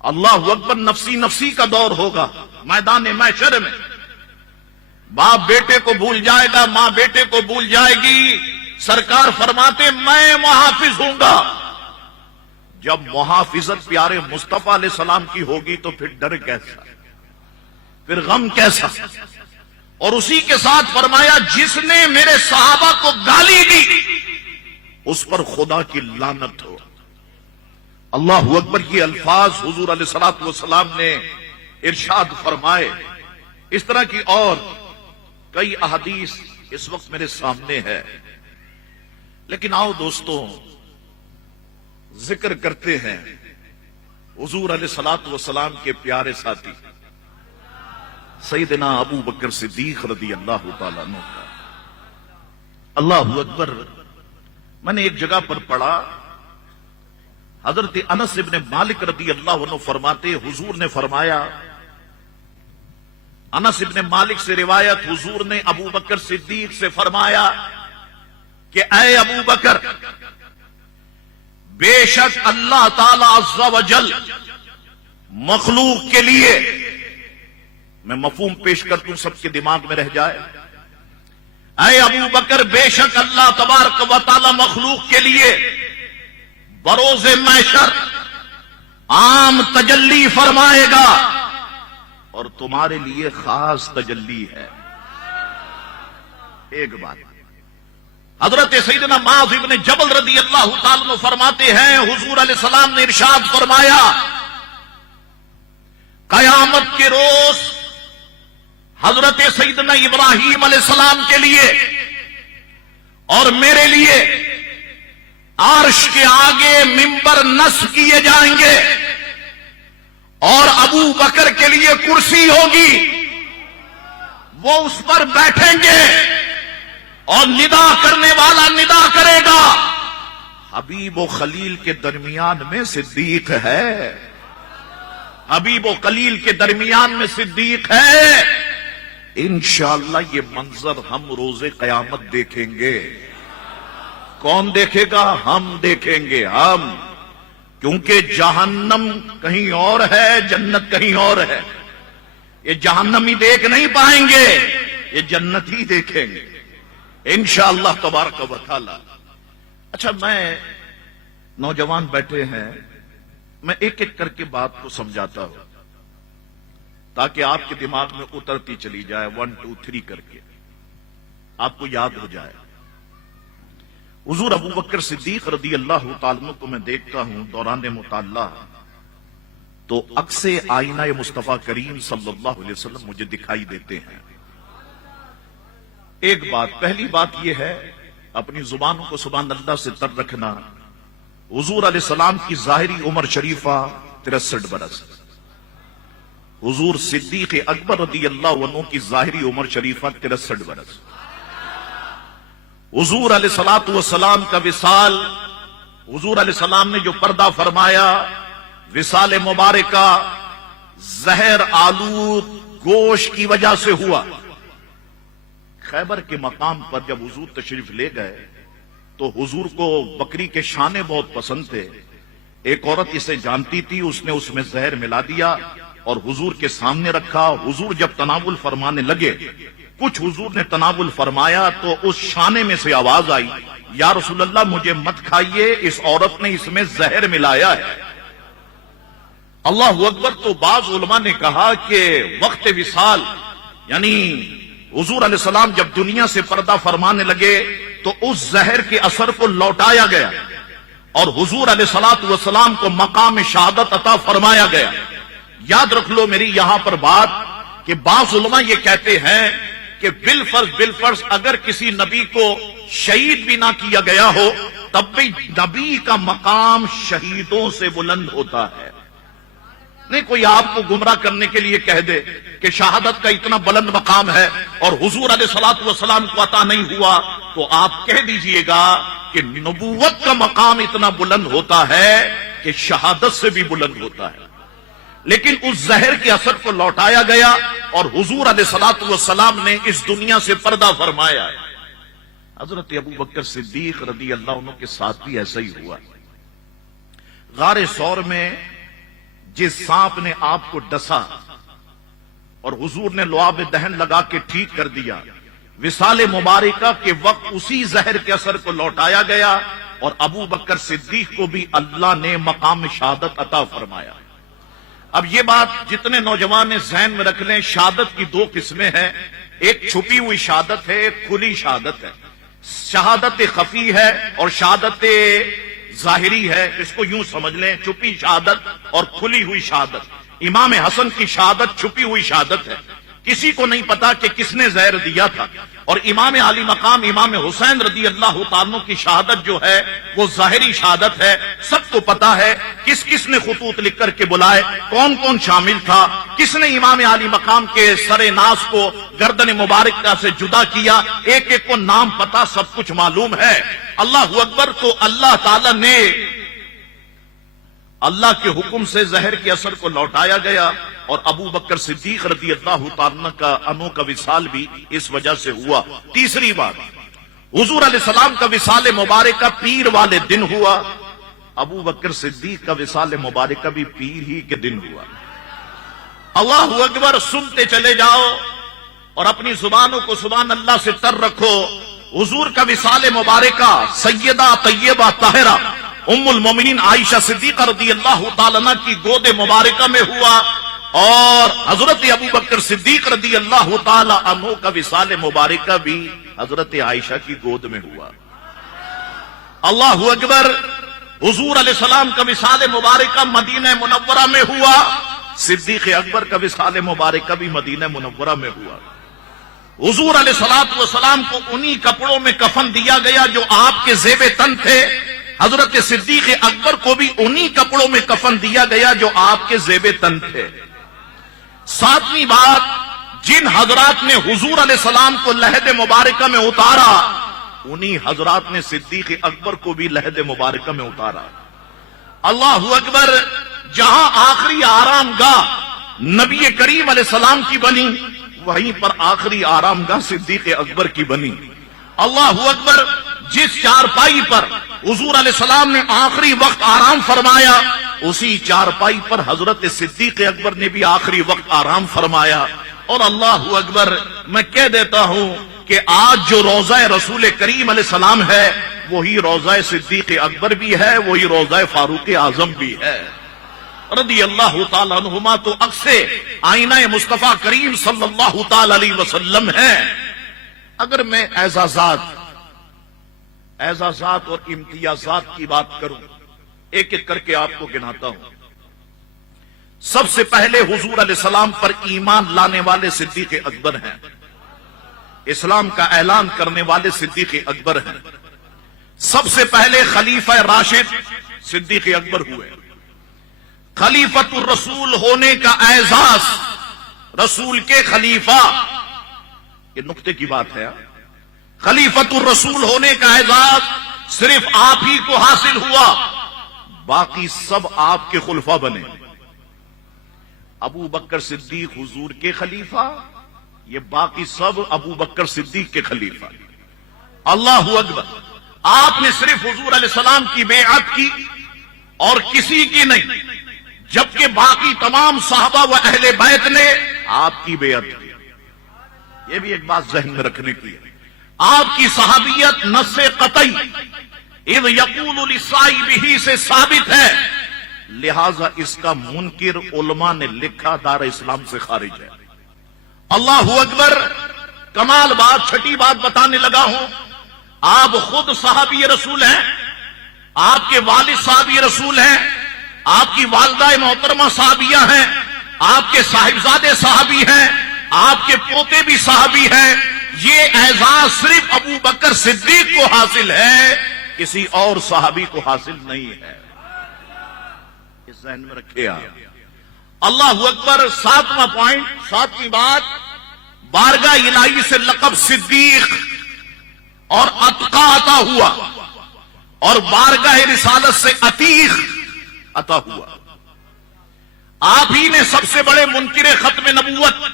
اللہ اکبر نفسی نفسی کا دور ہوگا میدان محشر میں، باپ بیٹے کو بھول جائے گا، ماں بیٹے کو بھول جائے گی، سرکار فرماتے میں محافظ ہوں گا۔ جب محافظت پیارے مصطفیٰ علیہ السلام کی ہوگی تو پھر ڈر کیسا، پھر غم کیسا؟ اور اسی کے ساتھ فرمایا جس نے میرے صحابہ کو گالی دی اس پر خدا کی لعنت ہو۔ اللہ اکبر کی الفاظ حضور علیہ الصلوۃ والسلام نے ارشاد فرمائے۔ اس طرح کی اور کئی احادیث اس وقت میرے سامنے ہے، لیکن آؤ دوستوں ذکر کرتے ہیں حضور علیہ الصلوۃ والسلام کے پیارے ساتھی سیدنا ابو بکر صدیق رضی اللہ تعالیٰ عنہ کا۔ اللہ اکبر، میں نے ایک جگہ پر پڑھا حضرت انس ابن مالک رضی اللہ عنہ فرماتے حضور نے فرمایا، انس ابن مالک سے روایت، حضور نے ابو بکر صدیق سے فرمایا کہ اے ابو بکر، بے شک اللہ تعالی عز و جل مخلوق کے لیے، میں مفہوم پیش کر دوں سب کے دماغ میں رہ جائے، اے ابو بکر بے شک اللہ تبارک و تعالی مخلوق کے لیے بروز محشر عام تجلی فرمائے گا اور تمہارے لیے خاص تجلی ہے۔ ایک بات، حضرت سیدنا معاذ بن جبل رضی اللہ تعالیٰ عنہ فرماتے ہیں حضور علیہ السلام نے ارشاد فرمایا قیامت کے روز حضرت سیدنا ابراہیم علیہ السلام کے لیے اور میرے لیے عرش کے آگے ممبر نصب کیے جائیں گے اور ابو بکر کے لیے کرسی ہوگی، وہ اس پر بیٹھیں گے اور ندا کرنے والا ندا کرے گا حبیب و خلیل کے درمیان میں صدیق ہے، حبیب و خلیل کے درمیان میں صدیق ہے۔ انشاءاللہ یہ منظر ہم روز قیامت دیکھیں گے۔ کون دیکھے گا؟ ہم دیکھیں گے، ہم، کیونکہ جہنم کہیں اور ہے، جنت کہیں اور ہے۔ یہ جہنمی دیکھ نہیں پائیں گے، یہ جنت ہی دیکھیں گے انشاءاللہ تبارک و تعالی۔ اچھا، میں نوجوان بیٹھے ہیں، میں ایک ایک کر کے بات کو سمجھاتا ہوں تاکہ آپ کے دماغ میں اترتی چلی جائے، 1 2 3 کر کے آپ کو یاد ہو جائے۔ حضور ابو بکر صدیق رضی اللہ تعالیٰ عنہ کو میں دیکھتا ہوں دوران مطالعہ تو عکس آئینہ مصطفیٰ کریم صلی اللہ علیہ وسلم مجھے دکھائی دیتے ہیں۔ ایک بات، پہلی بات یہ ہے اپنی زبانوں کو سبحان اللہ سے تر رکھنا، حضور علیہ السلام کی ظاہری عمر شریفہ 63 برس، حضور صدیق اکبر رضی اللہ عنہ کی ظاہری عمر شریفہ 63 برس، حضور علیہ الصلوۃ والسلام کا وصال، حضور علیہ السلام نے جو پردہ فرمایا وصال مبارکہ زہر آلود گوشت کی وجہ سے ہوا۔ خیبر کے مقام پر جب حضور تشریف لے گئے تو حضور کو بکری کے شانے بہت پسند تھے، ایک عورت اسے جانتی تھی، اس نے اس میں زہر ملا دیا اور حضور کے سامنے رکھا۔ حضور جب تناول فرمانے لگے، کچھ حضور نے تناول فرمایا تو اس شانے میں سے آواز آئی، یا رسول اللہ مجھے مت کھائیے، اس عورت نے اس میں زہر ملایا ہے۔ اللہ اکبر۔ تو بعض علماء نے کہا کہ وقت وصال یعنی حضور علیہ السلام جب دنیا سے پردہ فرمانے لگے تو اس زہر کے اثر کو لوٹایا گیا اور حضور علیہ الصلوۃ والسلام کو مقام شہادت عطا فرمایا گیا۔ یاد رکھ لو میری یہاں پر بات کہ بعض علماء یہ کہتے ہیں کہ بالفرض اگر کسی نبی کو شہید بھی نہ کیا گیا ہو تب بھی نبی کا مقام شہیدوں سے بلند ہوتا ہے۔ نہیں کوئی آپ کو گمراہ کرنے کے لیے کہہ دے کہ شہادت کا اتنا بلند مقام ہے اور حضور علیہ الصلوۃ والسلام کو عطا نہیں ہوا، تو آپ کہہ دیجئے گا کہ نبوت کا مقام اتنا بلند ہوتا ہے کہ شہادت سے بھی بلند ہوتا ہے۔ لیکن اس زہر کے اثر کو لوٹایا گیا اور حضور علیہ الصلوۃ والسلام نے اس دنیا سے پردہ فرمایا ہے۔ حضرت ابو بکر صدیق رضی اللہ عنہ کے ساتھ بھی ایسا ہی ہوا. غار ثور میں جس سانپ نے آپ کو ڈسا اور حضور نے لعاب دہن لگا کے ٹھیک کر دیا، وصال مبارکہ کے وقت اسی زہر کے اثر کو لوٹایا گیا اور ابو بکر صدیق کو بھی اللہ نے مقام شہادت عطا فرمایا. اب یہ بات جتنے نوجوان ذہن میں رکھ لیں، شہادت کی دو قسمیں ہیں، ایک چھپی ہوئی شہادت ہے، ایک کھلی شہادت ہے. شہادت خفی ہے اور شہادت ظاہری ہے. اس کو یوں سمجھ لیں، چھپی شہادت اور کھلی ہوئی شہادت. امام حسن کی شہادت چھپی ہوئی شہادت ہے، کسی کو نہیں پتا کہ کس نے زہر دیا تھا. اور امام علی مقام امام حسین رضی اللہ تعالیٰ کی شہادت جو ہے وہ ظاہری شہادت ہے. سب کو پتا ہے کس کس نے خطوط لکھ کر کے بلائے، کون کون شامل تھا، کس نے امام علی مقام کے سر ناز کو گردن مبارک سے جدا کیا، ایک ایک کو نام پتا، سب کچھ معلوم ہے. اللہ اکبر. تو اللہ تعالی نے اللہ کے حکم سے زہر کے اثر کو لوٹایا گیا اور ابو بکر صدیق رضی اللہ تعالیٰ کا وصال بھی اس وجہ سے ہوا. تیسری بات، حضور علیہ السلام کا وصال مبارکہ پیر والے دن ہوا، ابو بکر صدیق کا وصال مبارکہ بھی پیر ہی کے دن ہوا. اللہ اکبر. سنتے چلے جاؤ اور اپنی زبانوں کو سبحان اللہ سے تر رکھو. حضور کا وصال مبارکہ سیدہ طیبہ طاہرہ ام المومنین عائشہ صدیقہ رضی اللہ تعالیٰ عنہ کی گود مبارکہ میں ہوا اور حضرت ابو بکر صدیق رضی اللہ تعالیٰ عنہ کا وصال مبارکہ بھی حضرت عائشہ کی گود میں ہوا. اللہ اکبر. حضور علیہ السلام کا وصال مبارکہ مدینہ منورہ میں ہوا، صدیق اکبر کا وصال مبارکہ بھی مدینہ منورہ میں ہوا. حضور علیہ الصلوۃ والسلام کو انہی کپڑوں میں کفن دیا گیا جو آپ کے زیب تن تھے، حضرت صدیق اکبر کو بھی انہی کپڑوں میں کفن دیا گیا جو آپ کے زیب تن تھے. ساتویں بات، جن حضرات نے حضور علیہ السلام کو لحد مبارکہ میں اتارا انہی حضرات نے صدیق اکبر کو بھی لحد مبارکہ میں اتارا. اللہ اکبر. جہاں آخری آرام گاہ نبی کریم علیہ السلام کی بنی، وہیں پر آخری آرام گاہ صدیق اکبر کی بنی. اللہ اکبر. جس چارپائی پر حضور علیہ السلام نے آخری وقت آرام فرمایا اسی چارپائی پر حضرت صدیق اکبر نے بھی آخری وقت آرام فرمایا. اور اللہ اکبر. میں کہہ دیتا ہوں کہ آج جو روضہ رسول کریم علیہ السلام ہے وہی روضہ صدیق اکبر بھی ہے، وہی روضہ فاروق اعظم بھی ہے رضی اللہ تعالیٰ عنہما. تو اکثر آئینہ مصطفیٰ کریم صلی اللہ تعالی علیہ وسلم ہے. اگر میں اعزازات اور امتیازات کی بات کروں، ایک ایک کر کے آپ کو گناتا ہوں. سب سے پہلے حضور علیہ السلام پر ایمان لانے والے صدیق اکبر ہیں، اسلام کا اعلان کرنے والے صدیق اکبر ہیں. سب سے پہلے خلیفہ راشد صدیق اکبر ہوئے. خلیفۃ الرسول ہونے کا اعزاز، رسول کے خلیفہ، یہ نقطے کی بات ہے. خلیفۃ الرسول ہونے کا اعزاز صرف آپ ہی کو حاصل ہوا، باقی سب آپ کے خلفاء بنے. ابو بکر صدیق حضور کے خلیفہ، یہ باقی سب ابو بکر صدیق کے خلیفہ. اللہ اکبر. آپ نے صرف حضور علیہ السلام کی بیعت کی اور کسی کی نہیں، جبکہ باقی تمام صحابہ و اہل بیت نے آپ کی بیعت کی. یہ بھی ایک بات ذہن میں رکھنے کی ہے. آپ کی صحابیت نص قطعی اذ یقول لصاحبہ سے ثابت ہے، لہذا اس کا منکر علماء نے لکھا دار اسلام سے خارج ہے. اللہ اکبر. کمال بات، چھٹی بات بتانے لگا ہوں. آپ خود صحابی رسول ہیں، آپ کے والد صحابی رسول ہیں، آپ کی والدہ محترمہ صحابیہ ہیں، آپ کے صاحبزادے صحابی ہیں، آپ کے پوتے بھی صحابی ہیں. یہ اعزاز صرف ابو بکر صدیق کو حاصل ہے، کسی اور صحابی کو حاصل نہیں ہے. اس ذہن میں رکھے آپ. اللہ اکبر. ساتواں پوائنٹ، ساتویں بات، بارگاہ الہی سے لقب صدیق اور اتقا عطا ہوا اور بارگاہ رسالت سے عتیق عطا ہوا. آپ ہی نے سب سے بڑے منکر ختم نبوت،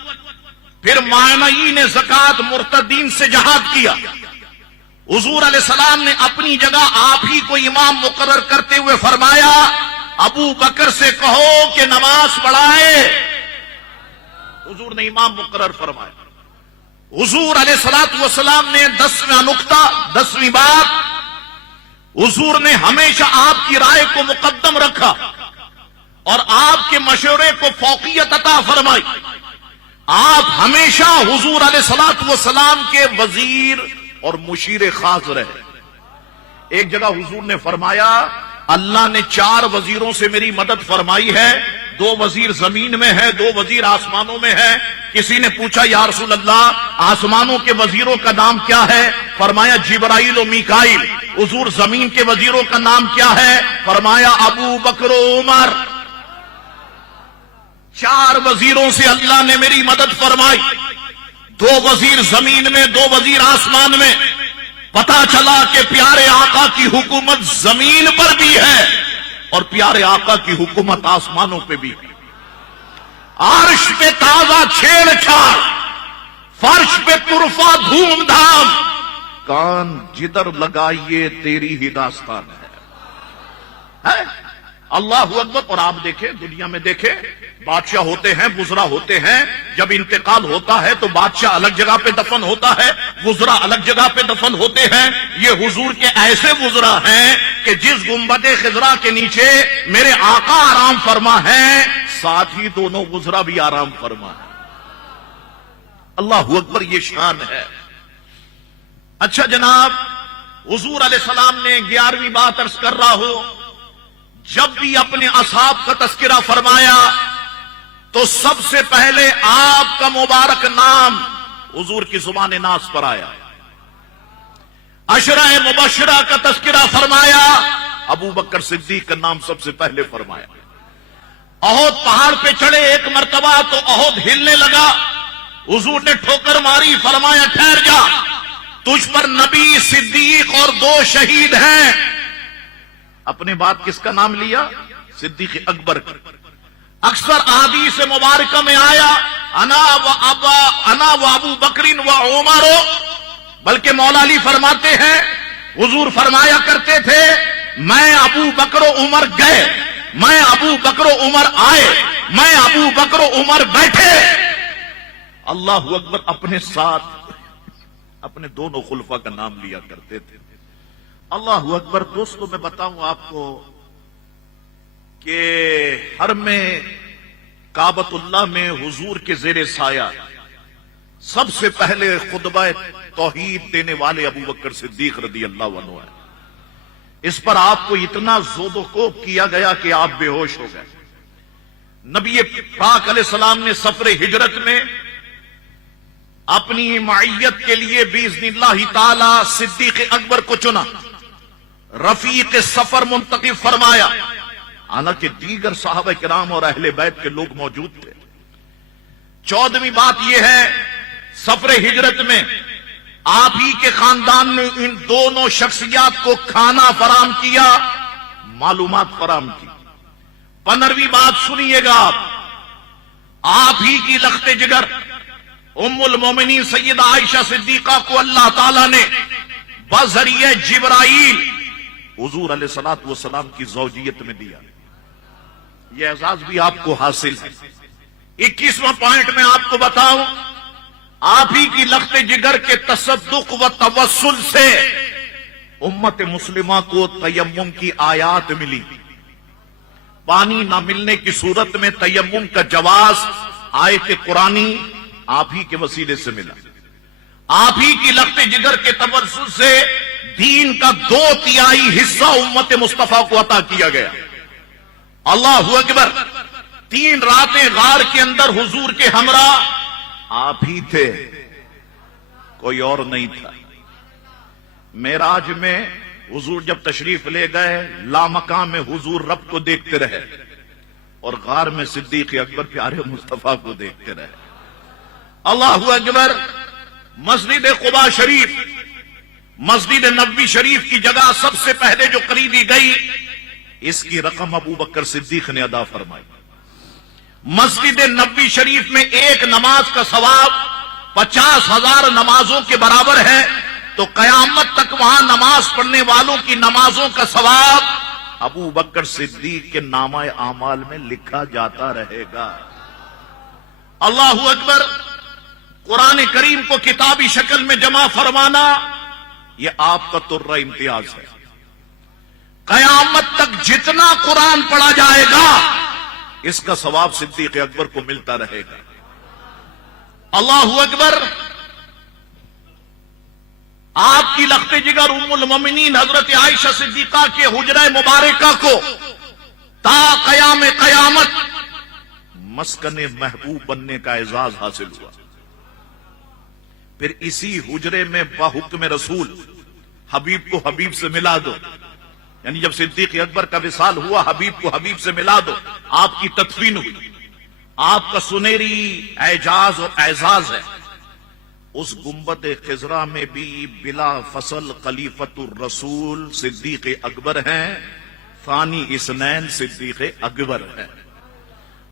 پھر مانعین زکات مرتدین سے جہاد کیا حضور علیہ السلام نے اپنی جگہ آپ ہی کو امام مقرر کرتے ہوئے فرمایا ابو بکر سے کہو کہ نماز پڑھائے. حضور نے امام مقرر فرمایا. حضور علیہ السلام نے 10واں نقطہ 10ویں بات، حضور نے ہمیشہ آپ کی رائے کو مقدم رکھا اور آپ کے مشورے کو فوقیت عطا فرمائی. آپ ہمیشہ حضور علیہ السلام کے وزیر اور مشیر خاص رہے. ایک جگہ حضور نے فرمایا اللہ نے 4 وزیروں سے میری مدد فرمائی ہے، 2 وزیر زمین میں ہے، 2 وزیر آسمانوں میں ہے. کسی نے پوچھا یا رسول اللہ آسمانوں کے وزیروں کا نام کیا ہے؟ فرمایا جبرائیل و میکائیل. حضور زمین کے وزیروں کا نام کیا ہے؟ فرمایا ابو بکر و عمر. 4 وزیروں سے اللہ نے میری مدد فرمائی، 2 وزیر زمین میں، 2 وزیر آسمان میں. پتا چلا کہ پیارے آقا کی حکومت زمین پر بھی ہے اور پیارے آقا کی حکومت آسمانوں پہ بھی ہے. عرش پہ تازہ چھیڑ چھاڑ، فرش پہ طرفہ دھوم دھام، کان جدھر لگائیے تیری ہی داستان ہے. اللہ اکبر. اور آپ دیکھیں دنیا میں دیکھیں بادشاہ ہوتے ہیں، وزراء ہوتے ہیں، جب انتقال ہوتا ہے تو بادشاہ الگ جگہ پہ دفن ہوتا ہے، وزراء الگ جگہ پہ دفن ہوتے ہیں. یہ حضور کے ایسے وزراء ہیں کہ جس گنبد خضرا کے نیچے میرے آقا آرام فرما ہے، ساتھ ہی دونوں وزراء بھی آرام فرما ہے. اللہ اکبر. یہ شان ہے. اچھا جناب، حضور علیہ السلام نے 11ویں بات عرض کر رہا ہو، جب بھی اپنے اصحاب کا تذکرہ فرمایا تو سب سے پہلے آپ کا مبارک نام حضور کی زبان ناز پر آیا. عشرہ مبشرہ کا تذکرہ فرمایا، ابو بکر صدیق کا نام سب سے پہلے فرمایا. احد پہاڑ پہ چڑھے ایک مرتبہ تو احد ہلنے لگا، حضور نے ٹھوکر ماری، فرمایا ٹھہر جا، تجھ پر نبی، صدیق اور 2 شہید ہیں. اپنے بعد کس کا نام لیا؟ صدیق اکبر کا. اکثر احادیث مبارکہ میں آیا انا و ابو بکر و عمر، بلکہ مولا علی فرماتے ہیں حضور فرمایا کرتے تھے میں ابو بکر و عمر گئے، میں ابو بکر و عمر آئے، میں ابو بکر و عمر بیٹھے. اللہ اکبر. اپنے ساتھ اپنے دونوں خلفاء کا نام لیا کرتے تھے. اللہ اکبر. دوستوں میں بتاؤں آپ کو کہ حرم کعبۃ اللہ میں حضور کے زیر سایہ سب سے پہلے خطبہ توحید دینے والے ابو بکر صدیق رضی اللہ عنہ ہے. اس پر آپ کو اتنا زود و کوب کیا گیا کہ آپ بے ہوش ہو گئے. نبی پاک علیہ السلام نے سفر ہجرت میں اپنی معیت کے لیے باذن اللہ تعالی صدیق اکبر کو چنا، رفیق سفر منتخب فرمایا. حالانکہ دیگر صحابہ کرام اور اہل بیت کے لوگ موجود تھے. 14ویں بات یہ ہے، سفر ہجرت میں آپ ہی کے خاندان نے ان دونوں شخصیات کو کھانا فراہم کیا، معلومات فراہم کی. 15ویں بات سنیے گا، آپ ہی کی لخت جگر ام المومنین سیدہ عائشہ صدیقہ کو اللہ تعالیٰ نے بذریعہ جبرائیل حضور علیہ الصلوۃ والسلام کی زوجیت میں دیا. یہ اعزاز بھی آپ کو حاصل ہے. 21واں پوائنٹ میں آپ کو بتاؤں، آپ ہی کی لخت جگر کے تصدق و توسل سے امت مسلمہ کو تیمم کی آیات ملی. پانی نہ ملنے کی صورت میں تیمم کا جواز آیت قرآنی آپ ہی کے وسیلے سے ملا. آپ ہی کی لخت جگر کے توسل سے دین کا 2/3 حصہ امت مصطفیٰ کو عطا کیا گیا. اللہ اکبر. 3 راتیں غار کے اندر حضور کے ہمراہ آپ ہی تھے، کوئی اور نہیں تھا. معراج میں حضور جب تشریف لے گئے لامکان میں حضور رب کو دیکھتے رہے اور غار میں صدیق اکبر پیارے مصطفیٰ کو دیکھتے رہے. اللہ اکبر. مسجد قباء شریف، مسجد نبوی شریف کی جگہ سب سے پہلے جو خریدی گئی، اس کی رقم ابو بکر صدیق نے ادا فرمائی. مسجد نبوی شریف میں ایک نماز کا ثواب 50,000 نمازوں کے برابر ہے. تو قیامت تک وہاں نماز پڑھنے والوں کی نمازوں کا ثواب ابو بکر صدیق کے نامہ اعمال میں لکھا جاتا رہے گا۔ اللہ اکبر۔ قرآن کریم کو کتابی شکل میں جمع فرمانا یہ آپ کا ترہ امتیاز ہے۔ قیامت تک جتنا قرآن پڑھا جائے گا اس کا ثواب صدیق اکبر کو ملتا رہے گا۔ اللہ اکبر۔ آپ کی لخت جگر ام المومنین حضرت عائشہ صدیقہ کے حجرہ مبارکہ کو تا قیام قیامت مسکن محبوب بننے کا اعزاز حاصل ہوا۔ پھر اسی حجرے میں بحکم رسول حبیب کو حبیب سے ملا دو، یعنی جب صدیق اکبر کا وصال ہوا حبیب کو حبیب سے ملا دو، آپ کی تدفین ہوئی۔ آپ کا سنہری اعجاز اور اعزاز ہے۔ اس گنبد خضرا میں بھی بلا فصل خلیفۃ الرسول صدیق اکبر ہیں، ثانی اثنین صدیق اکبر ہیں۔